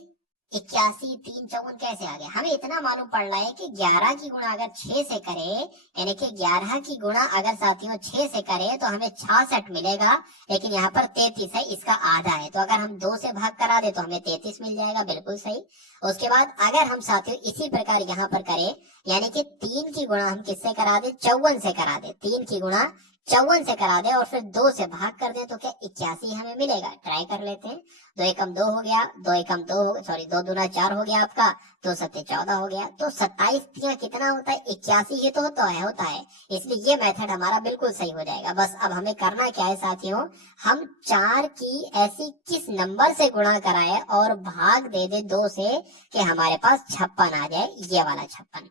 81, 3, 54 कैसे आ गया, हमें इतना मालूम पड़ रहा है कि 11 की गुणा अगर 6 से करे, यानी कि 11 की गुणा अगर साथियों 6 से करे तो हमें 66 मिलेगा, लेकिन यहाँ पर 33 है, इसका आधा है, तो अगर हम 2 से भाग करा दे तो हमें 33 मिल जाएगा, बिल्कुल सही। उसके बाद अगर हम साथियों इसी प्रकार यहाँ पर करें, यानी कि 3 की गुणा हम किससे करा दे, 54 से करा दे, 3 की गुणा 54 से करा दे और फिर 2 से भाग कर दे तो क्या 81 हमें मिलेगा। ट्राई कर लेते हैं, 2 एकम 2 हो गया, 2 एकम 2 हो, सॉरी 2 दूना 4 हो गया आपका, 2 सत्ते 14 हो गया, तो 27 कितना होता है, 81 ही तो होता है, इसलिए ये मेथड हमारा बिल्कुल सही हो जाएगा। बस अब हमें करना क्या है साथियों, हम 4 की ऐसी किस नंबर से गुणा कराए और भाग दे दे 2 से कि हमारे पास 56 आ जाए, ये वाला 56।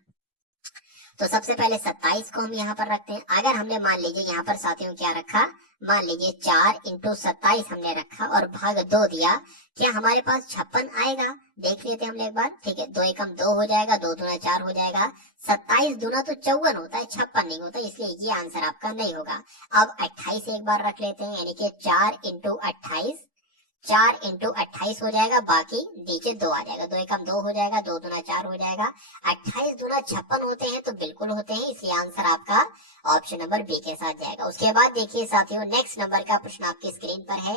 तो सबसे पहले 27 को हम यहाँ पर रखते हैं। अगर हमने मान लीजिए यहाँ पर साथियों क्या रखा, मान लीजिए 4 इंटू 27 हमने रखा और भाग 2 दिया, क्या हमारे पास 56 आएगा, देख लेते हैं हम एक बार। ठीक है, 2 एकम 2 हो जाएगा, 2 दूना 4 हो जाएगा, 27 दूना तो 54 होता है, 56 नहीं होता, इसलिए ये आंसर आपका नहीं होगा। अब 28 एक बार रख लेते हैं, यानी कि 4 इंटू 28, 4 इंटू 28 हो जाएगा, बाकी नीचे 2 आ जाएगा, 2 एकम 2 हो जाएगा, 2 दूना 4 हो जाएगा, 28 दूना 56 होते हैं, तो बिल्कुल होते हैं, इसलिए आंसर आपका ऑप्शन नंबर बी के साथ जाएगा। उसके बाद देखिए साथियों नेक्स्ट नंबर का प्रश्न आपकी स्क्रीन पर है।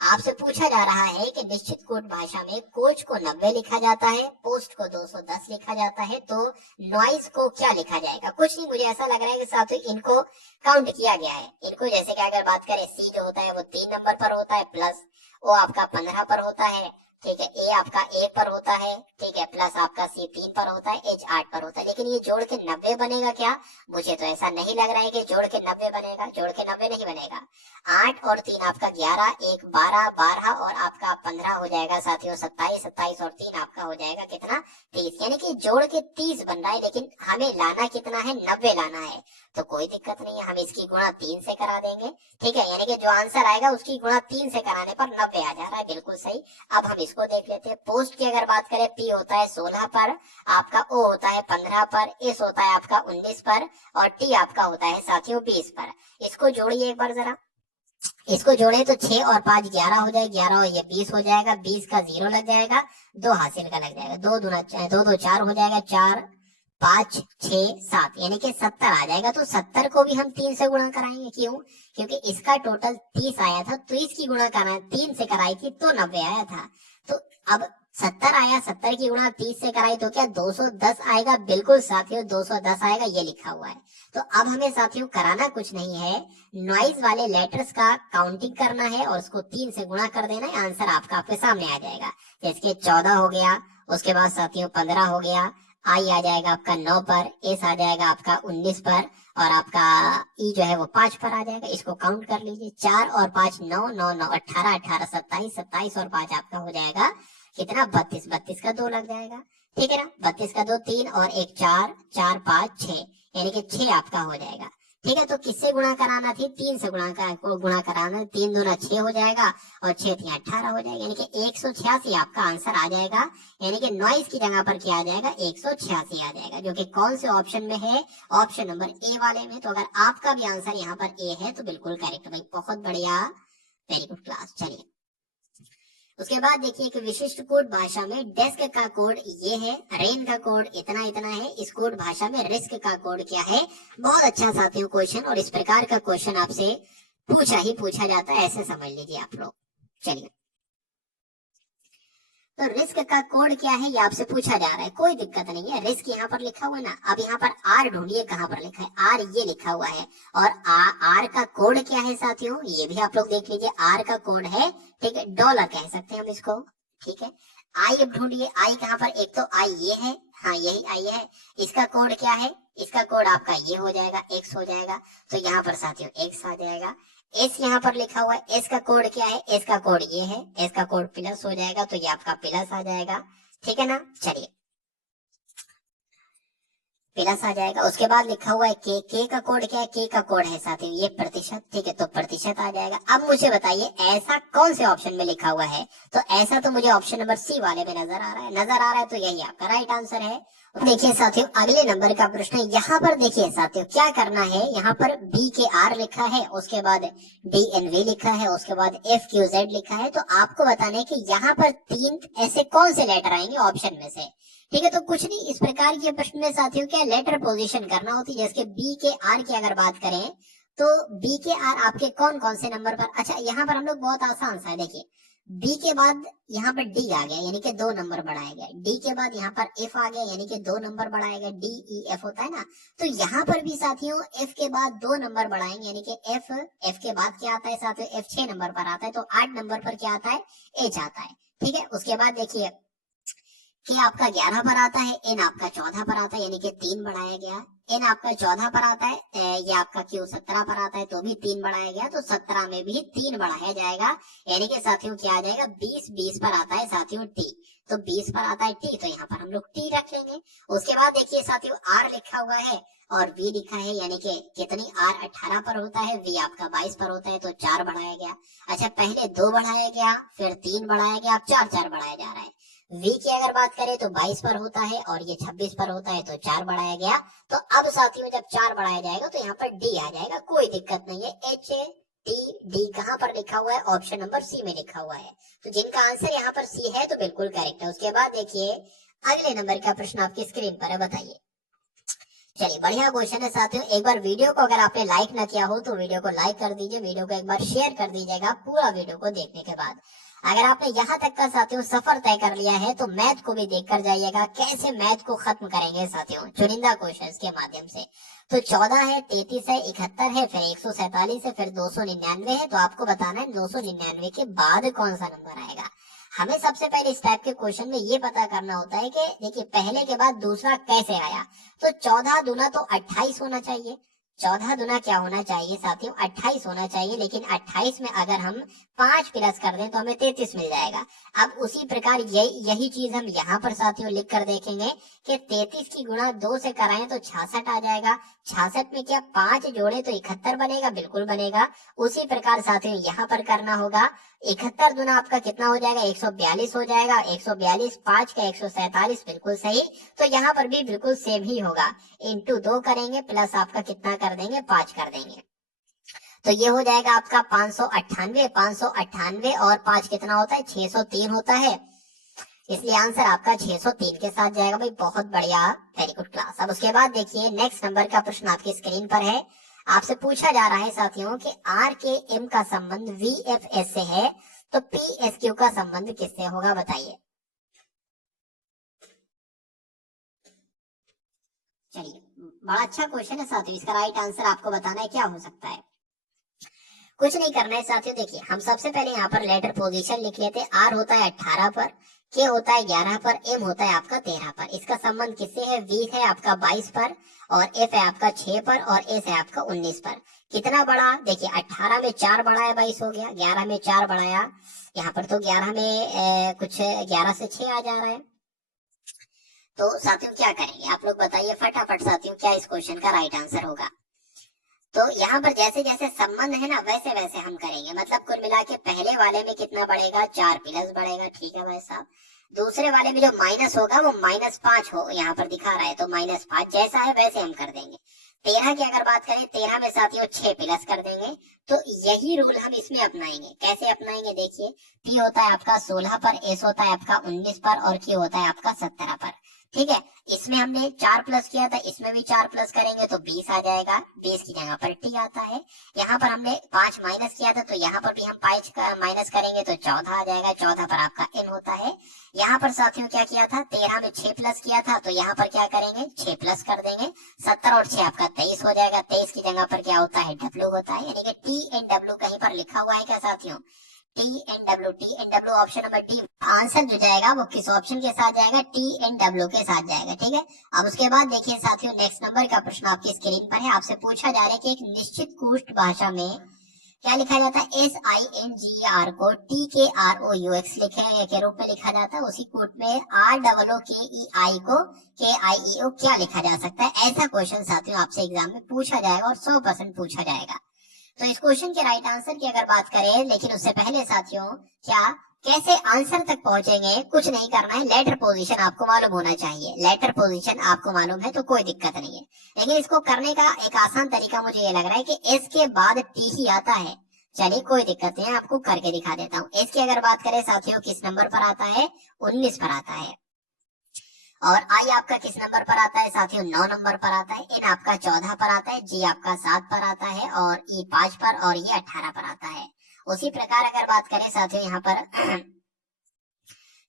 आपसे पूछा जा रहा है कि निश्चित कोड भाषा में कोच को 90 लिखा जाता है, पोस्ट को 210 लिखा जाता है, तो नॉइज को क्या लिखा जाएगा। कुछ नहीं, मुझे ऐसा लग रहा है कि साथियों इनको काउंट किया गया है। इनको जैसे कि अगर बात करें सी जो होता है वो 3 नंबर पर होता है, प्लस ओ आपका 15 पर होता है, ठीक है, ए आपका 1 पर होता है, ठीक है, प्लस आपका सी 3 पर होता है, एच 8 पर होता है। लेकिन ये जोड़ के 90 बनेगा क्या, मुझे तो ऐसा नहीं लग रहा है कि जोड़ के 90 बनेगा, जोड़ के 90 नहीं बनेगा। 8 और 3 आपका 11, 1 12, 12 और आपका 15 हो जाएगा साथियों 27, 27 और 3 आपका हो जाएगा कितना, 30, यानी कि जोड़ के 30 बन रहा है, लेकिन हमें लाना कितना है, 90 लाना है। तो कोई दिक्कत नहीं है, हम इसकी गुणा 3 से करा देंगे, ठीक है, यानी कि जो आंसर आएगा उसकी गुणा 3 से कराने पर 90 आ जा रहा है, बिल्कुल सही। अब हम इसको देख लेते हैं। पोस्ट की अगर बात करें, पी होता है 16 पर, आपका ओ होता है 15 पर, एस होता है आपका 19 पर, और टी आपका होता है साथियों 20 पर। इसको जोड़िए एक बार जरा, इसको जोड़े तो 6 और 5 11 हो जाएगा, 11 और ये 20 हो जाएगा, 20 का 0 लग जाएगा, 2 हासिल का लग जाएगा, 2 दूना 2 2 4 हो जाएगा, 4 5 6 7 यानी कि 70 आ जाएगा। तो 70 को भी हम 3 से गुणा कराएंगे, क्यों, क्योंकि इसका टोटल 30 आया था, तो इसकी गुणा करा 3 से कराई थी तो 90 आया था। तो अब 70 आया, 70 की गुणा 30 से कराई तो क्या 210 आएगा, बिल्कुल साथियों 210 आएगा, ये लिखा हुआ है। तो अब हमें साथियों कराना कुछ नहीं है, नॉइज वाले लेटर्स का काउंटिंग करना है और उसको 3 से गुणा कर देना है, आंसर आपका आपके सामने आ जाएगा। जैसे 14 हो गया, उसके बाद साथियों 15 हो गया, आई आ जाएगा आपका 9 पर, एस आ जाएगा आपका 19 पर, और आपका ई जो है वो 5 पर आ जाएगा। इसको काउंट कर लीजिए, 4 और 5 9 9 9 18 18 27 27 और 5 आपका हो जाएगा कितना, 32, 32 का 2 लग जाएगा, ठीक है ना, 32 का 2 3 और 1 4, 4 5 6 यानी कि 6 आपका हो जाएगा। ठीक है, तो किससे गुणा कराना थी, 3 से गुणा कराना, 3 दूना 6 हो जाएगा और 6 3 18 हो जाएगा, यानी कि 186 आपका आंसर आ जाएगा। यानी कि नॉइज की जगह पर क्या आ जाएगा, 186 आ जाएगा, जो कि कौन से ऑप्शन में है, ऑप्शन नंबर ए वाले में। तो अगर आपका भी आंसर यहाँ पर ए है तो बिल्कुल करेक्ट भाई, बहुत बढ़िया, वेरी गुड क्लास। चलिए उसके बाद देखिए कि विशिष्ट कोड भाषा में डेस्क का कोड ये है, रेन का कोड इतना इतना है, इस कोड भाषा में रिस्क का कोड क्या है। बहुत अच्छा साथियों क्वेश्चन, और इस प्रकार का क्वेश्चन आपसे पूछा जाता है, ऐसे समझ लीजिए आप लोग। चलिए, तो रिस्क का कोड क्या है ये आपसे पूछा जा रहा है, कोई दिक्कत नहीं है, रिस्क यहाँ पर लिखा हुआ है ना। अब यहाँ पर आर ढूंढिए, कहाँ पर लिखा है, आर ये लिखा हुआ है, और आर का कोड क्या है साथियों, ये भी आप लोग देख लीजिए, आर का कोड है, ठीक है, डॉलर कह सकते हैं हम इसको, ठीक है। आई अब ढूंढिए, आई कहाँ पर, एक तो आई ये है, हाँ यही आई है, इसका कोड क्या है, इसका कोड आपका ये हो जाएगा, एक्स हो जाएगा, तो यहाँ पर साथियों एक्स आ जाएगा। एस यहाँ पर लिखा हुआ है, एस का कोड क्या है, एस का कोड ये है, एस का कोड प्लस हो जाएगा, तो ये आपका प्लस आ जाएगा, ठीक है ना। चलिए प्लस आ जाएगा। उसके बाद लिखा हुआ है के का कोड क्या है, के का कोड है साथियों ये प्रतिशत, ठीक है, तो प्रतिशत आ जाएगा। अब मुझे बताइए ऐसा कौन से ऑप्शन में लिखा हुआ है, तो ऐसा तो मुझे ऑप्शन नंबर सी वाले में नजर आ रहा है, तो यही आपका राइट आंसर है। देखिए साथियों अगले नंबर का प्रश्न है, यहाँ पर देखिए साथियों क्या करना है, यहाँ पर बी के आर लिखा है, उसके बाद डी एन वी लिखा है, उसके बाद एफ क्यू जेड लिखा है। तो आपको बताना है कि यहाँ पर तीन ऐसे कौन से लेटर आएंगे ऑप्शन में से, ठीक है। तो कुछ नहीं, इस प्रकार के प्रश्न में साथियों क्या लेटर पोजीशन करना होती है। जैसे बी के आर की अगर बात करें तो बी के आर आपके कौन कौन से नंबर पर, अच्छा यहाँ पर हम लोग बहुत आसान सा है, देखिए बी के बाद यहाँ पर डी आ गया यानी कि 2 नंबर बढ़ाया गया, डी के बाद यहाँ पर एफ आ गया यानी कि 2 नंबर बढ़ाया गया, डी ई एफ होता है ना, तो यहाँ पर भी साथियों एफ के बाद 2 नंबर बढ़ाएंगे यानी कि एफ के बाद क्या आता है साथियों, एफ 6 नंबर पर आता है, तो 8 नंबर पर क्या आता है, एच आता है, ठीक है। उसके बाद देखिए के आपका 11 पर आता है, एन आपका 14 पर आता है यानी कि 3 बढ़ाया गया, एन आपका 14 पर आता है, ये आपका क्यू 17 पर आता है तो भी 3 बढ़ाया गया, तो 17 में भी 3 बढ़ाया जाएगा यानी कि साथियों क्या आ जाएगा 20 पर आता है साथियों टी, तो 20 पर आता है टी, तो यहाँ पर हम लोग टी रख लेंगे। उसके बाद देखिए साथियों आर लिखा हुआ है और वी लिखा है यानी कि कितनी आर 18 पर होता है, वी आपका 22 पर होता है, तो 4 बढ़ाया गया। अच्छा पहले 2 बढ़ाया गया, फिर 3 बढ़ाया गया, अब 4 बढ़ाया जा रहा है। वी की अगर बात करें तो 22 पर होता है और ये 26 पर होता है, तो 4 बढ़ाया गया। तो अब साथियों जब 4 बढ़ाया जाएगा तो यहाँ पर डी आ जाएगा, कोई दिक्कत नहीं है। एच टी डी कहाँ पर लिखा हुआ है, ऑप्शन नंबर सी में लिखा हुआ है, तो जिनका आंसर यहाँ पर सी है तो बिल्कुल करेक्ट है। उसके बाद देखिए अगले नंबर का प्रश्न आपकी स्क्रीन पर है, बताइए। चलिए बढ़िया क्वेश्चन है साथियों, एक बार वीडियो को अगर आपने लाइक ना किया हो तो वीडियो को लाइक कर दीजिए, वीडियो को एक बार शेयर कर दीजिएगा पूरा वीडियो को देखने के बाद। अगर आपने यहाँ तक का साथियों सफर तय कर लिया है तो मैथ को भी देख कर जाइएगा, कैसे मैथ को खत्म करेंगे साथियों चुनिंदा क्वेश्चंस के माध्यम से। तो 14 है, 33 है, 71 है, फिर 147 है, फिर 299 है, तो आपको बताना है 299 के बाद कौन सा नंबर आएगा। हमें सबसे पहले इस टाइप के क्वेश्चन में ये पता करना होता है कि देखिए पहले के बाद दूसरा कैसे आया, तो 14 दूना तो 28 होना चाहिए, 14 दूना क्या होना चाहिए साथियों 28 होना चाहिए, लेकिन 28 में अगर हम 5 प्लस कर दें तो हमें 33 मिल जाएगा। अब उसी प्रकार यही चीज हम यहाँ पर साथियों लिख कर देखेंगे कि 33 की गुणा 2 से कराएं तो 66 आ जाएगा, 66 में क्या 5 जोड़े तो 71 बनेगा, बिल्कुल बनेगा। उसी प्रकार साथियों यहाँ पर करना होगा, 71 दूना आपका कितना हो जाएगा 142 हो जाएगा, 142 5 का 147 बिल्कुल सही, तो यहाँ पर भी बिल्कुल सेम ही होगा, इंटू 2 करेंगे प्लस आपका कितना कर देंगे 5 कर देंगे, तो ये हो जाएगा आपका 598 और 5 कितना होता है 603 होता है, इसलिए आंसर आपका 603 के साथ जाएगा। भाई बहुत बढ़िया, वेरी गुड क्लास। अब उसके बाद देखिए नेक्स्ट नंबर का प्रश्न आपकी स्क्रीन पर है, आपसे पूछा जा रहा है साथियों कि आर के एम का संबंध वी एफ एस से है तो पी एस क्यू का संबंध किससे होगा, बताइए। चलिए बड़ा अच्छा क्वेश्चन है साथियों, इसका राइट आंसर आपको बताना है क्या हो सकता है। कुछ नहीं करना है साथियों, देखिए हम सबसे पहले यहाँ पर लेटर पोजीशन लिख लेते हैं। आर होता है 18 पर, के होता है 11 पर, एम होता है आपका 13 पर। इसका संबंध किससे है, वी है आपका 22 पर और एफ है आपका 6 पर और एस है आपका 19 पर। कितना बड़ा, देखिए 18 में 4 बढ़ाया 22 हो गया, 11 में 4 बढ़ाया, यहाँ पर तो 11 में कुछ 11 से 6 आ जा रहा है। तो साथियों क्या करेंगे आप लोग बताइए फटाफट साथियों, क्या इस क्वेश्चन का राइट आंसर होगा। तो यहाँ पर जैसे जैसे संबंध है ना वैसे वैसे हम करेंगे, मतलब कुल मिला के पहले वाले में कितना बढ़ेगा 4 प्लस बढ़ेगा, ठीक है भाई साहब। दूसरे वाले में जो माइनस होगा वो -5 हो, यहाँ पर दिखा रहा है तो -5 जैसा है वैसे हम कर देंगे। 13 की अगर बात करें 13 में साथियों 6 प्लस कर देंगे, तो यही रूल हम इसमें अपनाएंगे। कैसे अपनाएंगे, देखिए पी होता है आपका 16 पर, एस होता है आपका 19 पर और क्यू होता है आपका 17 पर, ठीक है। इसमें हमने 4 प्लस किया था, इसमें भी 4 प्लस करेंगे तो 20 आ जाएगा, 20 की जगह पर टी आता है। यहाँ पर हमने 5 माइनस किया था तो यहाँ पर भी हम 5 माइनस करेंगे तो 14 आ जाएगा, 14 पर आपका एन होता है। यहाँ पर साथियों क्या किया था, 13 में 6 प्लस किया था तो यहाँ पर क्या करेंगे 6 प्लस कर देंगे, 70 और 6 आपका 23 हो जाएगा, 23 की जगह पर क्या होता है डब्ल्यू होता है, यानी कि टी एन डब्ल्यू कहीं पर लिखा हुआ है क्या साथियों, T N W option number D. Answer जो जाएगा वो किस ऑप्शन के साथ जाएगा, टी एन डब्ल्यू के साथ जाएगा, ठीक है। अब उसके बाद देखिए साथियों नेक्स्ट नंबर का प्रश्न आपकी स्क्रीन पर है, आपसे पूछा जा रहा है कि एक निश्चित कुष्ठ भाषा में क्या लिखा जाता है, SINGER को TKROUX लिखे के रूप में लिखा जाता है। उसी कोट में ROOKEI को KIEO क्या लिखा जा सकता है। ऐसा क्वेश्चन साथियों आपसे एग्जाम में पूछा जाएगा और 100% पूछा जाएगा। तो इस क्वेश्चन के राइट आंसर की अगर बात करें, लेकिन उससे पहले साथियों क्या कैसे आंसर तक पहुंचेंगे, कुछ नहीं करना है, लेटर पोजीशन आपको मालूम होना चाहिए। लेटर पोजीशन आपको मालूम है तो कोई दिक्कत नहीं है, लेकिन इसको करने का एक आसान तरीका मुझे ये लग रहा है कि एस के बाद टी ही आता है। चलिए कोई दिक्कत नहीं है, आपको करके दिखा देता हूँ। एस की अगर बात करें साथियों किस नंबर पर आता है, 19 पर आता है। और आई आपका किस नंबर पर आता है साथियों, 9 नंबर पर आता है। एन आपका 14 पर आता है, जी आपका 7 पर आता है, और ई 5 पर, और ये 18 पर आता है। उसी प्रकार अगर बात करें साथियों यहाँ पर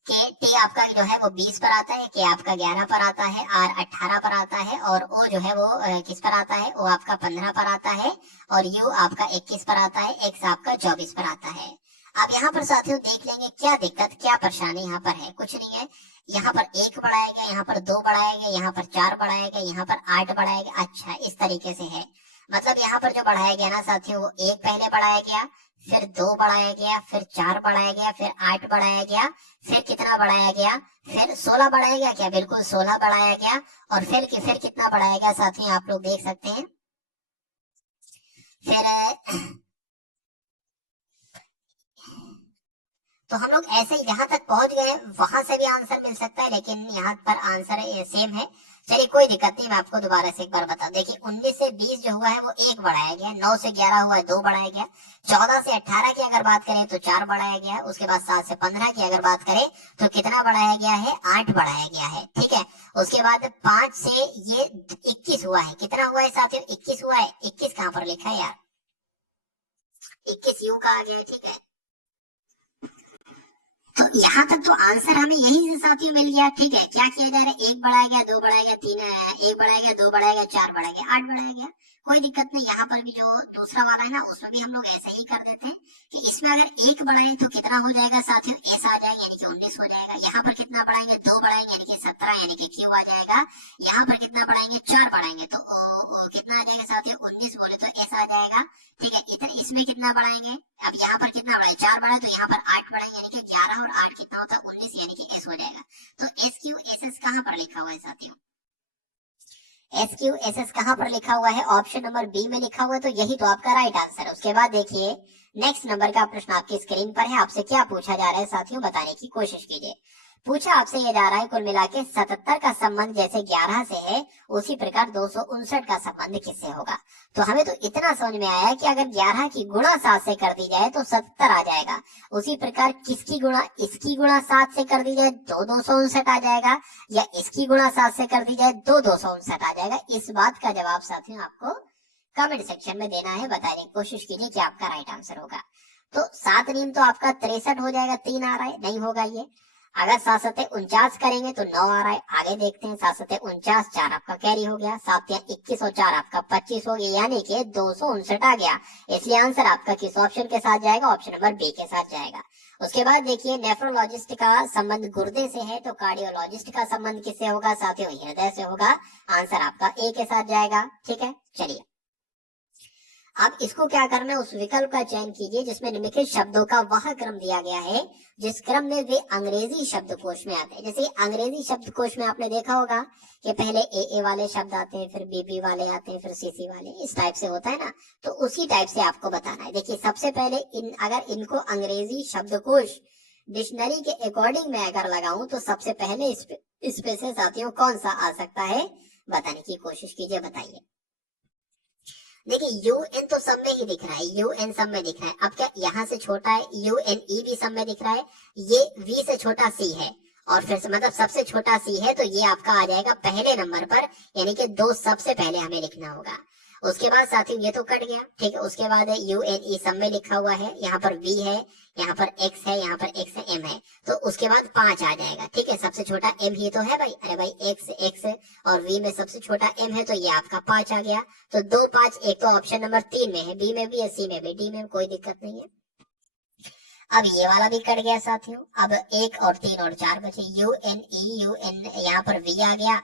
के टी आपका जो है वो 20 पर आता है, के आपका 11 पर आता है, आर 18 पर आता है, और ओ जो है वो किस पर आता है, ओ आपका 15 पर आता है, और यू आपका 21 पर आता है, एक्स आपका 24 पर आता है। अब यहाँ पर साथियों देख लेंगे क्या दिक्कत क्या परेशानी यहाँ पर है। कुछ नहीं है, यहाँ पर 1 बढ़ाया गया, यहाँ पर 2 बढ़ाया गया, यहाँ पर 4 बढ़ाया गया, यहाँ पर 8 बढ़ाया गया। अच्छा इस तरीके से है, मतलब यहाँ पर जो बढ़ाया गया ना साथियों, वो 1 पहले बढ़ाया गया, फिर 2 बढ़ाया गया, फिर 4 बढ़ाया गया, फिर 8 बढ़ाया गया, फिर कितना बढ़ाया गया, फिर 16 बढ़ाया गया। क्या बिल्कुल 16 बढ़ाया गया, और फिर कितना बढ़ाया गया साथियों आप लोग देख सकते हैं। फिर तो हम लोग ऐसे यहाँ तक पहुंच गए, वहां से भी आंसर मिल सकता है, लेकिन यहाँ पर आंसर सेम है। चलिए कोई दिक्कत नहीं, मैं आपको दोबारा से एक बार बता, देखिए 19 से 20 जो हुआ है वो 1 बढ़ाया गया, 9 से 11 हुआ है 2 बढ़ाया गया, 14 से 18 की अगर बात करें तो 4 बढ़ाया गया, उसके बाद 7 से 15 की अगर बात करें तो कितना बढ़ाया गया है, 8 बढ़ाया गया है। ठीक है, उसके बाद 5 से ये 21 हुआ है, कितना हुआ है साथियों, 21 हुआ है। 21 कहाँ पर लिखा है यार, 21 यू कहा गया है। ठीक है, तो यहाँ तक तो आंसर हमें यही से साथियों मिल गया। ठीक है, क्या किया जा रहा है, 1 बढ़ाया गया, 2 बढ़ाया गया, 3 1 बढ़ाया गया, 2 बढ़ाया गया, 4 बढ़ाया गया, 8 बढ़ाया गया। कोई दिक्कत नहीं, यहाँ पर भी जो दूसरा वाला है ना उसमें भी हम लोग ऐसे ही कर देते हैं कि इसमें अगर 1 बढ़ाए तो कितना हो जाएगा साथियों, एस आ जाएगा, यानी कि 19 हो जाएगा। यहाँ पर कितना बढ़ाएंगे, 2 बढ़ाएंगे यानी कि 17, यानी कि क्यू आ जाएगा। यहाँ पर कितना बढ़ाएंगे, 4 बढ़ाएंगे तो ओ कितना आ जाएगा साथियों, 19 बोले तो एस आ जाएगा। ठीक है, इतने इसमें कितना बढ़ाएंगे, अब यहाँ पर कितना बढ़ाए, 4 बढ़ाए तो यहाँ पर 8 बढ़ाएंगे, यानी कि 11 और 8 कितना होता है, 19, यानी कि एस हो जाएगा। तो एस क्यू एस एस कहाँ पर लिखा हुआ है साथियों, एस क्यू एस एस कहाँ पर लिखा हुआ है, ऑप्शन नंबर बी में लिखा हुआ है, तो यही तो आपका राइट आंसर है। उसके बाद देखिए नेक्स्ट नंबर का प्रश्न आपकी स्क्रीन पर है, आपसे क्या पूछा जा रहा है साथियों, बताने की कोशिश कीजिए। पूछा आपसे ये जा रहा है, कुल मिला के 77 का संबंध जैसे 11 से है, उसी प्रकार 259 का संबंध किससे होगा। तो हमें तो इतना समझ में आया कि अगर 11 की गुणा 7 से कर दी जाए तो 77 आ जाएगा। उसी प्रकार किसकी गुणा, इसकी गुणा 7 से कर दी जाए तो 259 आ जाएगा, या इसकी गुणा 7 से कर दी जाए तो 259 आ जाएगा। इस बात का जवाब साथियों आपको कमेंट सेक्शन में देना है, बताने की कोशिश कीजिए कि आपका राइट आंसर होगा। तो 7 नीम तो आपका 63 हो जाएगा, 3 आ रहा है, नहीं होगा ये। अगर 7 सत्ते 49 करेंगे तो 9 आ रहा है, आगे देखते हैं। 7 सत्ते 49, 4 आपका कैरी हो गया, 7 या 21 और 4 आपका 25 हो गया, यानी कि 259 आ गया। इसलिए आंसर आपका किस ऑप्शन के साथ जाएगा, ऑप्शन नंबर बी के साथ जाएगा। उसके बाद देखिए नेफ्रोलॉजिस्ट का संबंध गुर्दे से है, तो कार्डियोलॉजिस्ट का संबंध किससे होगा साथियों, हृदय से होगा। आंसर आपका ए के साथ जाएगा। ठीक है, चलिए अब इसको क्या करना है, उस विकल्प का चयन कीजिए जिसमें निम्नलिखित शब्दों का वह क्रम दिया गया है जिस क्रम में वे अंग्रेजी शब्दकोश में आते हैं। जैसे अंग्रेजी शब्दकोश में आपने देखा होगा कि पहले ए वाले शब्द आते हैं, फिर बी वाले आते हैं, फिर सी वाले, इस टाइप से होता है ना। तो उसी टाइप से आपको बताना है। देखिए सबसे पहले अगर इनको अंग्रेजी शब्दकोश डिक्शनरी के अकॉर्डिंग मैं अगर लगाऊं तो सबसे पहले इसमें से साथियों कौन सा आ सकता है, बताने की कोशिश कीजिए, बताइए। देखिए यूएन तो सब में ही दिख रहा है, यूएन सब में दिख रहा है। अब क्या यहाँ से छोटा है, यूएनई भी सब में दिख रहा है, ये वी से छोटा सी है, और फिर से मतलब सबसे छोटा सी है, तो ये आपका आ जाएगा पहले नंबर पर, यानी कि 2 सबसे पहले हमें लिखना होगा। उसके बाद साथियों ये तो कट गया, ठीक है। उसके बाद यूएनई सब में लिखा हुआ है, यहाँ पर वी है, यहाँ पर एक्स है, यहाँ पर एक्स है, एम है, तो उसके बाद 5 आ जाएगा। ठीक है, सबसे छोटा एम ही तो है भाई, अरे भाई एक्स और वी में सबसे छोटा एम है, तो ये आपका 5 आ गया। तो 2 5, एक तो ऑप्शन नंबर 3 में है, बी में भी है, सी में भी, डी में कोई दिक्कत नहीं है। अब ये वाला भी कट गया साथियों। अब 1 और 3 और 4 बचे, यूएनई यूएन, यहाँ पर वी आ गया,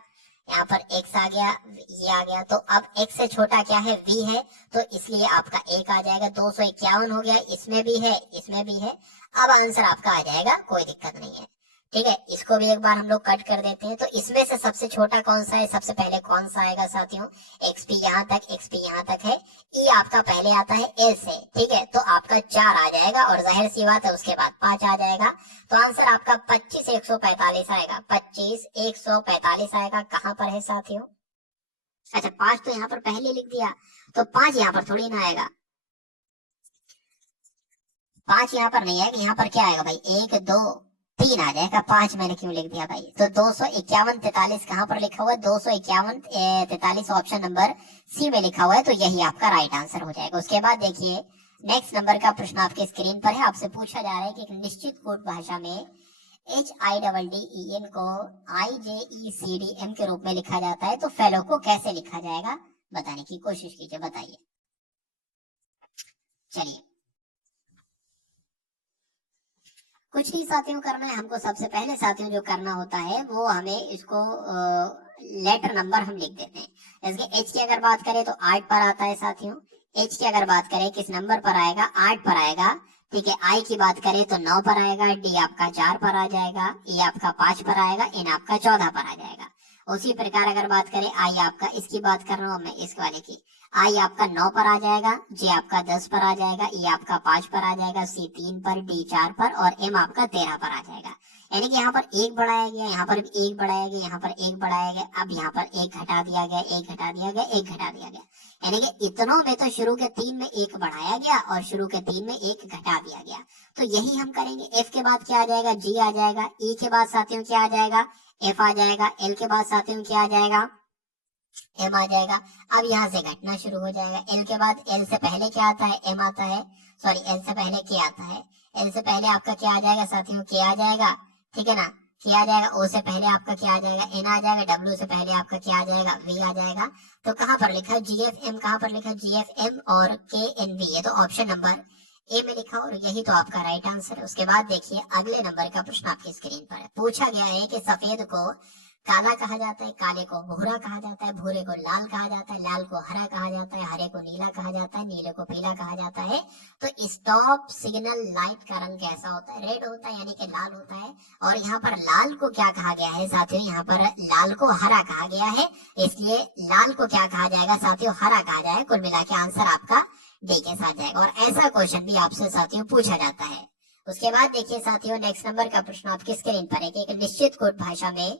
यहाँ पर x आ गया, ये आ गया, तो अब x से छोटा क्या है, v है, तो इसलिए आपका 1 आ जाएगा। 251 हो गया, इसमें भी है, इसमें भी है। अब आंसर आपका आ जाएगा, कोई दिक्कत नहीं है। ठीक है, इसको भी एक बार हम लोग कट कर देते हैं। तो इसमें से सबसे छोटा कौन सा है, सबसे पहले कौन सा आएगा साथियों, xp यहाँ तक, xp यहाँ तक है, e आपका पहले आता है l से। ठीक है, तो आपका 4 आ जाएगा और जाहिर सी बात है उसके बाद 5 आ जाएगा। तो आंसर आपका 25 145 आएगा, 25 145 आएगा। कहां पर है साथियों, अच्छा 5 तो यहाँ पर पहले लिख दिया, तो 5 यहाँ पर थोड़ी ना आएगा, 5 यहाँ पर नहीं आएगा। यहाँ पर क्या आएगा भाई, 1 2 3 आ जाएगा, 5 मैंने क्यों लिख दिया भाई। तो 251 43 कहां पर लिखा हुआ है, 251 43 ऑप्शन नंबर सी में लिखा हुआ है, तो यही आपका राइट आंसर हो जाएगा। उसके बाद देखिए नेक्स्ट नंबर का प्रश्न आपके स्क्रीन पर है। आपसे पूछा जा रहा है कि एक निश्चित कोड भाषा में HIDDEN को IJECDM के रूप में लिखा जाता है, तो फेलो को कैसे लिखा जाएगा, बताने की कोशिश कीजिए, बताइए। चलिए कुछ ही साथियों करना है हमको। सबसे पहले साथियों जो करना होता है वो हमें इसको लेटर नंबर हम लिख देते हैं। जैसे एच की अगर बात करें तो 8 पर आता है साथियों, एच की अगर बात करें किस नंबर पर आएगा, 8 पर आएगा। ठीक है, आई की बात करें तो 9 पर आएगा, डी आपका 4 पर आ जाएगा, ई आपका 5 पर आएगा, एन आपका 14 पर आ जाएगा। उसी प्रकार अगर बात करें आई आपका, इसकी बात कर रहा हूं मैं इस वाले की, आई आपका 9 पर आ जाएगा, जे आपका 10 पर आ जाएगा, ई आपका 5 पर आ जाएगा, सी 3 पर, डी 4 पर और एम आपका 13 पर आ जाएगा। यानी कि यहाँ पर एक बढ़ाया गया, यहाँ पर भी एक बढ़ाया गया, यहाँ पर एक बढ़ाया गया, अब यहाँ पर एक घटा दिया गया, एक घटा दिया गया, एक घटा दिया गया। यानी कि इतनों में तो शुरू के 3 में एक बढ़ाया गया और शुरू के 3 में एक घटा दिया गया। तो यही हम करेंगे। एफ के बाद क्या आ जाएगा, जी आ जाएगा, ई के बाद साथियों क्या आ जाएगा, एफ आ जाएगा, एल के बाद साथियों क्या आ जाएगा, एम आ जाएगा। अब यहाँ से घटना शुरू हो जाएगा। एल के बाद, एल से पहले क्या आता है, एम आता है, सॉरी एल से पहले के आता है, एल से पहले आपका क्या आ जाएगा साथियों, के आ जाएगा। ठीक है ना, के आ जाएगा। ओ से पहले आपका क्या आ जाएगा, एन आ जाएगा। डब्ल्यू से पहले आपका क्या आ जाएगा, वी आ जाएगा। तो कहाँ पर लिखा है, जी एफ एम, कहाँ पर लिखा है, जी एफ एम और के एन वी, ये तो ऑप्शन नंबर ए में लिखा और यही तो आपका राइट आंसर है। उसके बाद देखिए अगले नंबर का प्रश्न आपकी स्क्रीन पर है। पूछा गया है कि सफेद को काला कहा जाता है, काले को भूरा कहा जाता है, भूरे को लाल कहा जाता है, लाल को हरा कहा जाता है, हरे को नीला कहा जाता है, नीले को पीला कहा जाता है। तो स्टॉप सिग्नल लाइट का रंग कैसा होता है, रेड होता है, यानी कि लाल होता है। और यहाँ पर लाल को क्या कहा गया है साथियों, यहाँ पर लाल को हरा कहा गया है, इसलिए लाल को क्या कहा जाएगा साथियों, हरा कहा जाएगा। कुल मिला के आंसर आपका डी के साथ जाएगा। और ऐसा क्वेश्चन भी आपसे साथियों पूछा जाता है। उसके बाद देखिए साथियों नेक्स्ट नंबर का प्रश्न आपकी स्क्रीन पर है कि एक निश्चित कोड भाषा में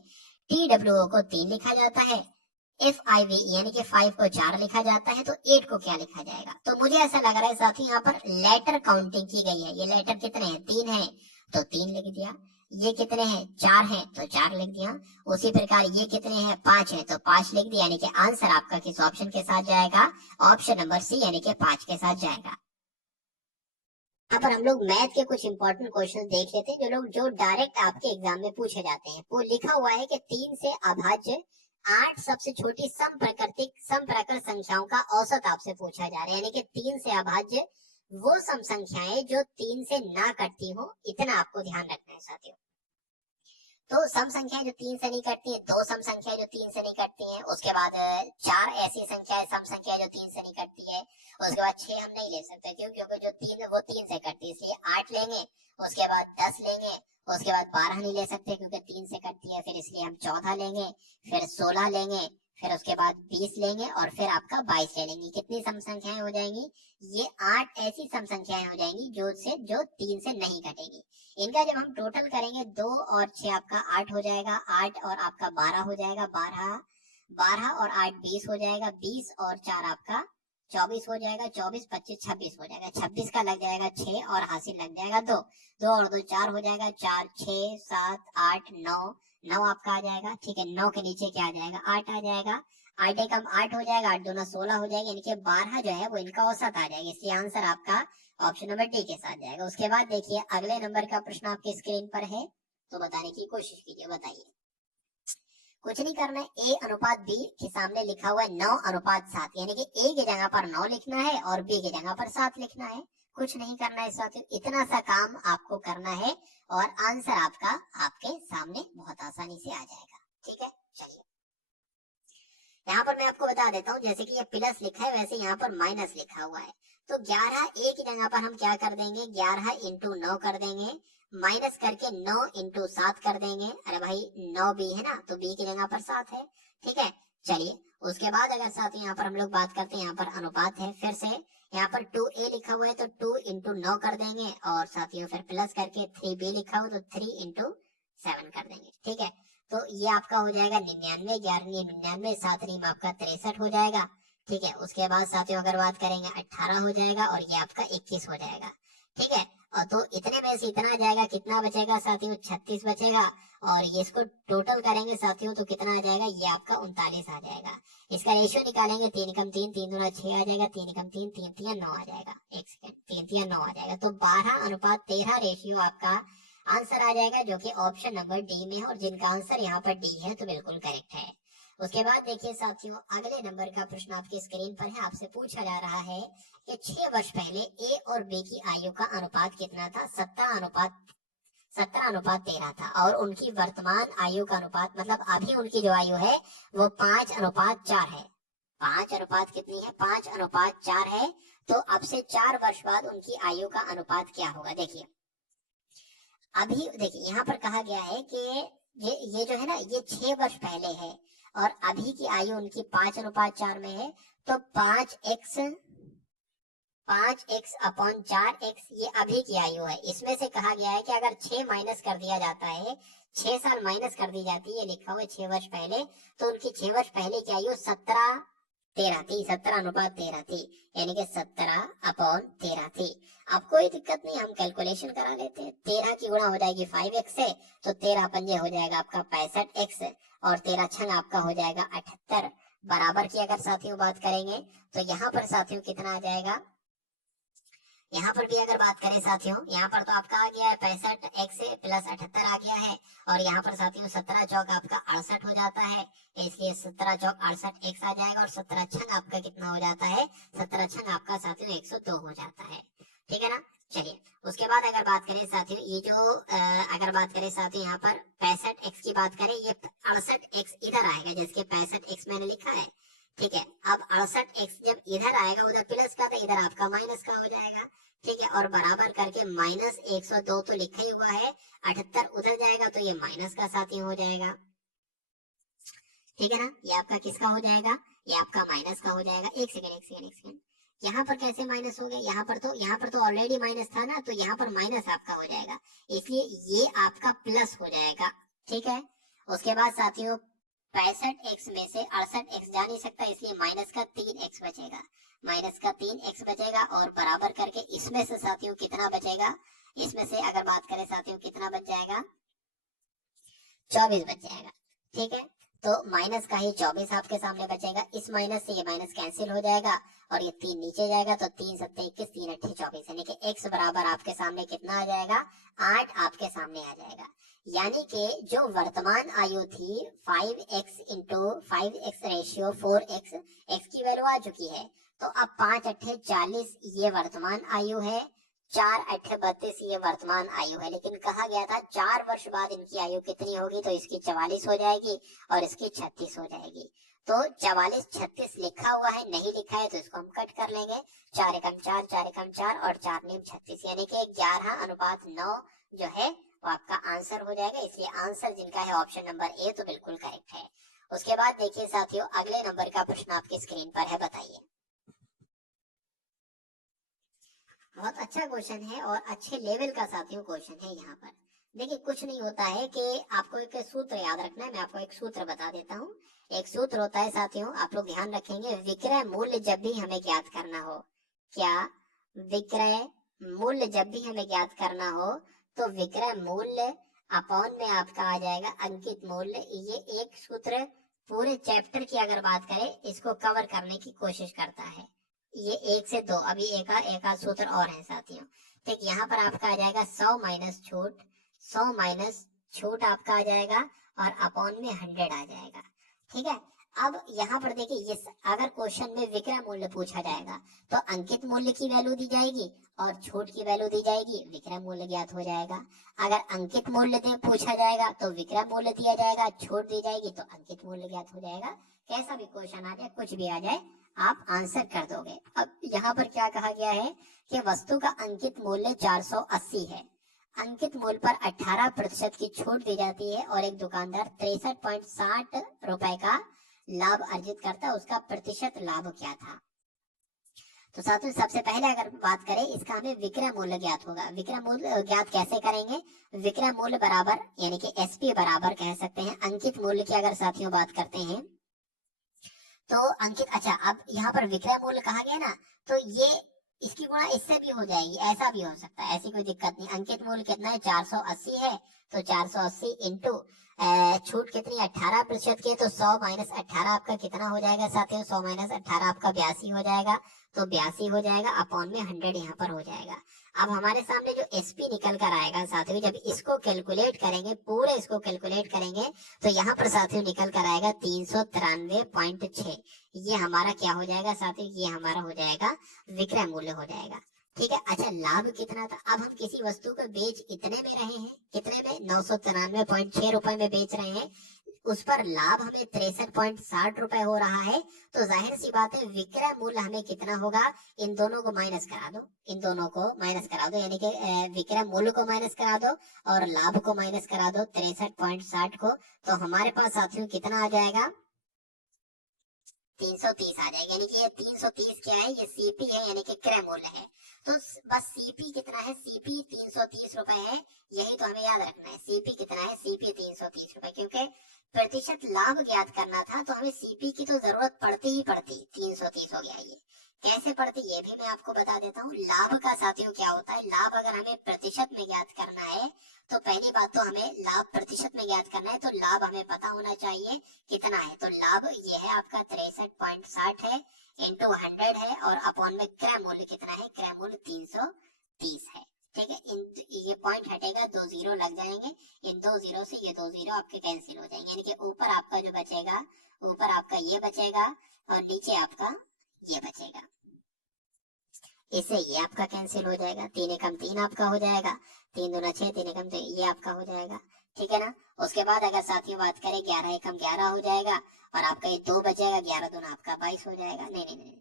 TWO को 3 लिखा जाता है, FIV यानी कि 5 को 4 लिखा जाता है, तो 8 को क्या लिखा जाएगा। तो मुझे ऐसा लग रहा है साथी यहाँ पर लेटर काउंटिंग की गई है। ये लेटर कितने हैं, 3 है, तो 3 लिख दिया। ये कितने हैं, 4 हैं, तो 4 लिख दिया। उसी प्रकार ये कितने हैं, 5 है, तो 5 लिख दिया। यानी कि आंसर आपका किस ऑप्शन के साथ जाएगा, ऑप्शन नंबर सी यानी कि 5 के साथ जाएगा। यहाँ पर हम लोग मैथ के कुछ इंपॉर्टेंट क्वेश्चन देख लेते हैं जो डायरेक्ट आपके एग्जाम में पूछे जाते हैं। वो लिखा हुआ है कि 3 से अभाज्य 8 सबसे छोटी समप्रकर संख्याओं का औसत आपसे पूछा जा रहा है। यानी कि 3 से अभाज्य वो सम संख्याएं जो 3 से ना कटती हो, इतना आपको ध्यान रखना है साथियों। तो सम संख्याएं जो 3 से नहीं कटती है, 2 सम संख्याएं जो 3 से नहीं कटती हैं, उसके बाद 4 ऐसी संख्याएं सम संख्याएं जो 3 से नहीं कटती है, उसके बाद 6 हम नहीं ले सकते क्यों, क्योंकि जो 3 है वो 3 से कटती है, इसलिए 8 लेंगे। उसके बाद 10 लेंगे, उसके बाद 12 नहीं ले सकते क्योंकि 3 से कटती है, फिर इसलिए हम 14 लेंगे, फिर 16 लेंगे, फिर उसके बाद 20 लेंगे और फिर आपका 22 ले लेंगे। कितनी सम संख्याएं हो जाएंगी, ये 8 ऐसी सम संख्याएं हो जाएंगी जो 3 से नहीं कटेंगी। इनका जब हम टोटल करेंगे 2 और 6 आपका 8 हो जाएगा, 8 और आपका 12 हो जाएगा, 12 और 8 20 हो जाएगा, 20 और 4 आपका 24 हो जाएगा, 24 25 26 हो जाएगा, 26 का लग जाएगा 6 और हासिल लग जाएगा 2, 2 और 2 4 हो जाएगा, 4 6 7 8 9, 9 आपका आ जाएगा। ठीक है, 9 के नीचे क्या आ जाएगा, 8 आ जाएगा, 8 एकम 8 हो जाएगा, 8 दूना 16 हो जाएगा, यानी कि 12 जो है वो इनका औसत आ जाएगा, इसलिए आंसर आपका ऑप्शन नंबर डी के साथ जाएगा। उसके बाद देखिए अगले नंबर का प्रश्न आपके स्क्रीन पर है, तो बताने की कोशिश कीजिए, बताइए। कुछ नहीं करना है, A अनुपात B के सामने लिखा हुआ है 9 अनुपात 7, यानी कि A की जगह पर 9 लिखना है और B की जगह पर 7 लिखना है। कुछ नहीं करना है साथियों, इतना सा काम आपको करना है और आंसर आपका आपके सामने बहुत आसानी से आ जाएगा। ठीक है, चलिए यहाँ पर मैं आपको बता देता हूँ, जैसे कि ये प्लस लिखा है वैसे यहाँ पर माइनस लिखा हुआ है। तो 11 ए की जगह पर हम क्या कर देंगे, 11 इंटू 9 कर देंगे, माइनस करके 9 इंटू 7 कर देंगे। अरे भाई 9 बी है ना, तो बी की जगह पर 7 है। ठीक है, चलिए उसके बाद अगर साथियों यहाँ पर हम लोग बात करते हैं, यहाँ पर अनुपात है, फिर से यहाँ पर 2a लिखा हुआ है तो 2 इंटू 9 कर देंगे, और साथियों फिर प्लस करके 3b लिखा हुआ तो 3 इंटू 7 कर देंगे। ठीक है, तो ये आपका हो जाएगा 99, 11 99, 7 में आपका 63 हो जाएगा। ठीक है, उसके बाद साथियों अगर बात करेंगे 18 हो जाएगा, और ये आपका 21 हो जाएगा। ठीक है, और तो इतने में से इतना आ जाएगा, कितना बचेगा साथियों, 36 बचेगा। और ये इसको टोटल करेंगे साथियों तो कितना आ जाएगा, ये आपका 39 आ जाएगा। इसका रेशियो निकालेंगे, 3 कम 3, 3 दूना 6 आ जाएगा, 3 कम 3, 3 तिया 9 आ जाएगा। एक सेकंड, 3 तिया 9 आ जाएगा। तो 12:13 रेशियो आपका आंसर आ जाएगा, जो कि ऑप्शन नंबर डी में है, और जिनका आंसर यहाँ पर डी है तो बिल्कुल करेक्ट है। उसके बाद देखिए साथियों, अगले नंबर का प्रश्न आपकी स्क्रीन पर है। आपसे पूछा जा रहा है कि 6 वर्ष पहले ए और बी की आयु का अनुपात कितना था। 17:13 था, और उनकी वर्तमान आयु का अनुपात, मतलब अभी उनकी जो आयु है वो 5:4 है। 5 अनुपात कितनी है, 5:4 है। तो अब से 4 वर्ष बाद उनकी आयु का अनुपात क्या होगा। देखिए अभी देखिए यहाँ पर कहा गया है कि ये जो है ना, ये 6 वर्ष पहले है, और अभी की आयु उनकी 5:4 में है। तो 5x अपॉन 4x ये अभी की आयु है। इसमें से कहा गया है कि अगर 6 माइनस कर दिया जाता है, 6 साल माइनस कर दी जाती है, लिखा हुआ है 6 वर्ष पहले, तो उनकी 6 वर्ष पहले की आयु 17:13 थी, 17:13 थी, यानी कि 17/13 थी। अब कोई दिक्कत नहीं, हम कैलकुलेशन करा लेते हैं। 13 की गुणा हो जाएगी 5x से, तो 13 पंजे हो जाएगा आपका 65x, और 13 छंग आपका हो जाएगा 78। बराबर की अगर साथियों बात करेंगे तो यहाँ पर साथियों कितना आ जाएगा, यहाँ पर भी अगर बात करें साथियों, यहाँ पर तो आपका आ गया है 65x प्लस 78 आ गया है, और यहाँ पर साथियों 17 चौक आपका 68 हो जाता है, इसलिए 17 चौक 68x आ जाएगा, और 17 छंग आपका कितना हो जाता है, 17 छंग आपका साथियों 102 हो जाता है। ठीक है ना, चलिए उसके बाद अगर बात करें साथियों, ये जो अगर बात करें साथियों यहाँ पर 65x की बात करें, ये 68x इधर आएगा, जिसके 65x मैंने लिखा है। ठीक है, अब 68x जब इधर आएगा, उधर प्लस का था, इधर आपका माइनस का हो जाएगा। ठीक है, और बराबर करके -102 तो लिखा ही हुआ है, 78 उधर जाएगा तो ये माइनस का साथी हो जाएगा। ठीक है ना, ये आपका किसका हो जाएगा, ये आपका माइनस का हो जाएगा। एक सेकेंड, यहाँ पर कैसे माइनस हो गया, यहाँ पर तो ऑलरेडी माइनस था ना, तो यहाँ पर माइनस आपका हो जाएगा, इसलिए ये आपका प्लस हो जाएगा। ठीक है, उसके बाद साथियों 65x में से 68x जा नहीं सकता, इसलिए माइनस का 3x बचेगा, और बराबर करके इसमें से साथियों कितना बचेगा, इसमें से अगर बात करें साथियों कितना बच जाएगा, 24 बच जाएगा। ठीक है, तो माइनस का ही 24 आपके सामने बचेगा। इस माइनस से ये माइनस कैंसिल हो जाएगा, और ये 3 नीचे जाएगा, तो 3 7 21, 3 8 24, यानी कि x बराबर आपके सामने कितना आ जाएगा, 8 आपके सामने आ जाएगा। यानी कि जो वर्तमान आयु थी 5x into 5x ratio 4x, x की वैल्यू आ चुकी है, तो अब 5 8 40 ये वर्तमान आयु है, 4 8 32 ये वर्तमान आयु है। लेकिन कहा गया था 4 वर्ष बाद इनकी आयु कितनी होगी, तो इसकी 44 हो जाएगी, और इसकी 36 हो जाएगी। तो 44 36 लिखा हुआ है, नहीं लिखा है तो इसको हम कट कर लेंगे, 4 एकम 4, 4 एकम 4, और 4 नीम 36, यानी कि 11:9 जो है वो आपका आंसर हो जाएगा। इसलिए आंसर जिनका है ऑप्शन नंबर ए तो बिल्कुल करेक्ट है। उसके बाद देखिए साथियों, अगले नंबर का प्रश्न आपकी स्क्रीन पर है, बताइए। बहुत अच्छा क्वेश्चन है, और अच्छे लेवल का साथियों क्वेश्चन है। यहाँ पर देखिए कुछ नहीं होता है कि आपको एक सूत्र याद रखना है। मैं आपको एक सूत्र बता देता हूँ। एक सूत्र होता है साथियों, आप लोग ध्यान रखेंगे, विक्रय मूल्य जब भी हमें ज्ञात करना हो, क्या विक्रय मूल्य जब भी हमें ज्ञात करना हो, तो विक्रय मूल्य अपॉन में आपका आ जाएगा अंकित मूल्य। ये एक सूत्र पूरे चैप्टर की अगर बात करें, इसको कवर करने की कोशिश करता है। ये 1 से 2, अभी एक आध सूत्र और है साथियों। ठीक, यहाँ पर आपका आ जाएगा 100 माइनस छूट, 100 माइनस छूट आपका आ जाएगा, और अपॉन में 100 आ जाएगा। ठीक है, अब यहाँ पर देखिए, ये अगर क्वेश्चन में विक्रय मूल्य पूछा जाएगा तो अंकित मूल्य की वैल्यू दी जाएगी और छूट की वैल्यू दी जाएगी, विक्रय मूल्य ज्ञात हो जाएगा। अगर अंकित मूल्य दे पूछा जाएगा तो विक्रय मूल्य दिया जाएगा, छूट दी जाएगी तो अंकित मूल्य ज्ञात हो जाएगा। कैसा भी क्वेश्चन आ जाए, कुछ भी आ जाए, आप आंसर कर दोगे। अब यहाँ पर क्या कहा गया है कि वस्तु का अंकित मूल्य 480 है, अंकित मूल्य पर 18% की छूट दी जाती है और एक दुकानदार 63.60 रुपए का लाभ अर्जित करता है, उसका प्रतिशत लाभ क्या था। तो साथियों, सबसे पहले अगर बात करें, इसका हमें विक्रय मूल्य ज्ञात होगा। विक्रय मूल्य ज्ञात कैसे करेंगे? विक्रय मूल्य बराबर, यानी कि एसपी बराबर कह सकते हैं अंकित मूल्य की। अगर साथियों बात करते हैं तो अंकित, अच्छा, अब यहाँ पर विक्रय मूल्य कहा गया ना, तो ये इसकी गुणा इससे भी हो जाएगी, ऐसा भी हो सकता है, ऐसी कोई दिक्कत नहीं। अंकित मूल्य कितना है? 480 है, तो 480 इंटू छूट कितनी? 18% की, तो 100 माइनस 18 आपका कितना हो जाएगा साथियों? 100 माइनस 18 आपका 82 हो जाएगा, तो 82 हो जाएगा, अपॉन में 100 यहाँ पर हो जाएगा। अब हमारे सामने जो एसपी निकल कर आएगा साथियों, जब इसको कैलकुलेट करेंगे, पूरे इसको कैलकुलेट करेंगे, तो यहाँ पर साथियों निकल कर आएगा 393.6। ये हमारा क्या हो जाएगा साथियों? ये हमारा हो जाएगा विक्रय मूल्य हो जाएगा। ठीक है। अच्छा, लाभ कितना था? अब हम किसी वस्तु को बेच इतने में रहे हैं, कितने में? 993.6 रुपए में बेच रहे हैं, उस पर लाभ हमें 63.60 रुपए हो रहा है, तो जाहिर सी बात है विक्रय मूल्य हमें कितना होगा? इन दोनों को माइनस करा दो, इन दोनों को माइनस करा दो, यानी कि विक्रय मूल्य को माइनस करा दो और लाभ को माइनस करा दो, 63.60 को, तो हमारे पास साथियों कितना आ जाएगा? 330 आ जाएगा। यानी कि ये 330 क्या है? ये सीपी है, यानी कि क्रय मूल्य है। तो बस सीपी कितना है? सीपी 330 रुपए है, यही तो हमें याद रखना है। सीपी कितना है? सीपी 330 रुपए, क्योंकि प्रतिशत लाभ ज्ञात करना था, तो हमें सीपी की तो जरूरत पड़ती ही पड़ती। 330 हो गया। ये कैसे पड़ती, ये भी मैं आपको बता देता हूँ। लाभ का साथियों क्या होता है? लाभ अगर हमें प्रतिशत में ज्ञात करना है, तो पहली बात तो हमें लाभ प्रतिशत में ज्ञात करना है, तो लाभ हमें पता होना चाहिए कितना है। तो लाभ ये है आपका 63.60 है, इंटू 100 है, और अपॉन में क्रय मूल्य कितना है? क्रय मूल्य 330 है। ठीक है। ये पॉइंट हटेगा, 2 जीरो लग जाएंगे, इन 2 जीरो से ये 2 जीरो आपके कैंसिल हो जाएंगे, यानी कि ऊपर आपका जो बचेगा, ऊपर आपका ये बचेगा और नीचे आपका ये बचेगा। इससे ये आपका कैंसिल हो जाएगा, 3 एकम 3 आपका हो जाएगा, 3 दूना 6, 3 एकम 3, ये आपका हो जाएगा। ठीक है ना। उसके बाद अगर साथियों बात करें, 11 एकम 11 हो जाएगा और आपका ये 2 बचेगा, 11 दूना आपका 22 हो जाएगा। नहीं नहीं नहीं,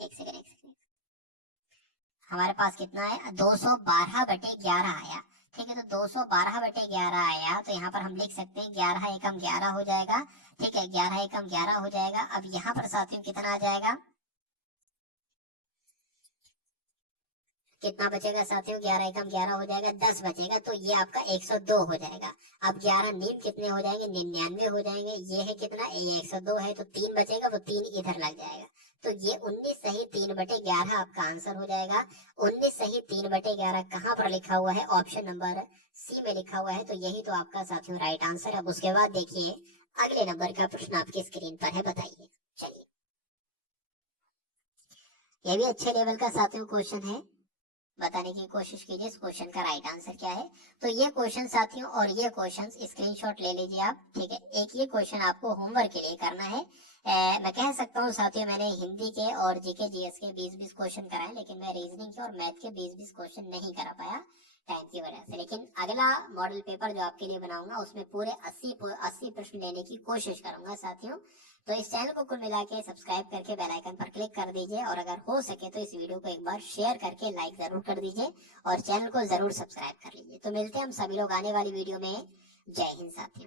एक सेकंड, एक सेकंड, हमारे पास कितना है? 212/11 आया। ठीक है, तो 212/11 आया, तो यहाँ पर हम लिख सकते हैं 11 एकम 11 हो जाएगा। ठीक है, 11 एकम 11 हो जाएगा। अब यहाँ पर साथियों कितना आ जाएगा? कितना बचेगा साथियों? 11 एकम 11 हो जाएगा, 10 बचेगा, तो ये आपका 102 हो जाएगा। अब 11 नीम कितने हो जाएंगे? 99 हो जाएंगे। ये है कितना? ये 102 है, तो 3 बचेगा, वो 3 इधर लग जाएगा, तो ये 19 सही 3/11 आपका आंसर हो जाएगा। 19 सही 3/11 कहाँ पर लिखा हुआ है? ऑप्शन नंबर सी में लिखा हुआ है, तो यही तो आपका साथियों राइट आंसर है। अब उसके बाद देखिए अगले नंबर का प्रश्न आपकी स्क्रीन पर है, बताइए। चलिए, ये भी अच्छे लेवल का साथियों क्वेश्चन है, बताने की कोशिश कीजिए इस क्वेश्चन का राइट आंसर क्या है। तो ये क्वेश्चन साथियों और ये क्वेश्चन स्क्रीनशॉट ले लीजिए आप। ठीक है, एक ये क्वेश्चन आपको होमवर्क के लिए करना है। मैं कह सकता हूँ साथियों, मैंने हिंदी के और जीके जीएस के 20-20 क्वेश्चन कराए, लेकिन मैं रीजनिंग के और मैथ के 20-20 क्वेश्चन नहीं करा पाया टाइम की वजह से। लेकिन अगला मॉडल पेपर जो आपके लिए बनाऊंगा, उसमें पूरे 80 प्रश्न लेने की कोशिश करूंगा साथियों। तो इस चैनल को कुल मिला के सब्सक्राइब करके बेल आइकन पर क्लिक कर दीजिए, और अगर हो सके तो इस वीडियो को एक बार शेयर करके लाइक जरूर कर दीजिए और चैनल को जरूर सब्सक्राइब कर लीजिए। तो मिलते हैं हम सभी लोग आने वाली वीडियो में। जय हिंद साथियों।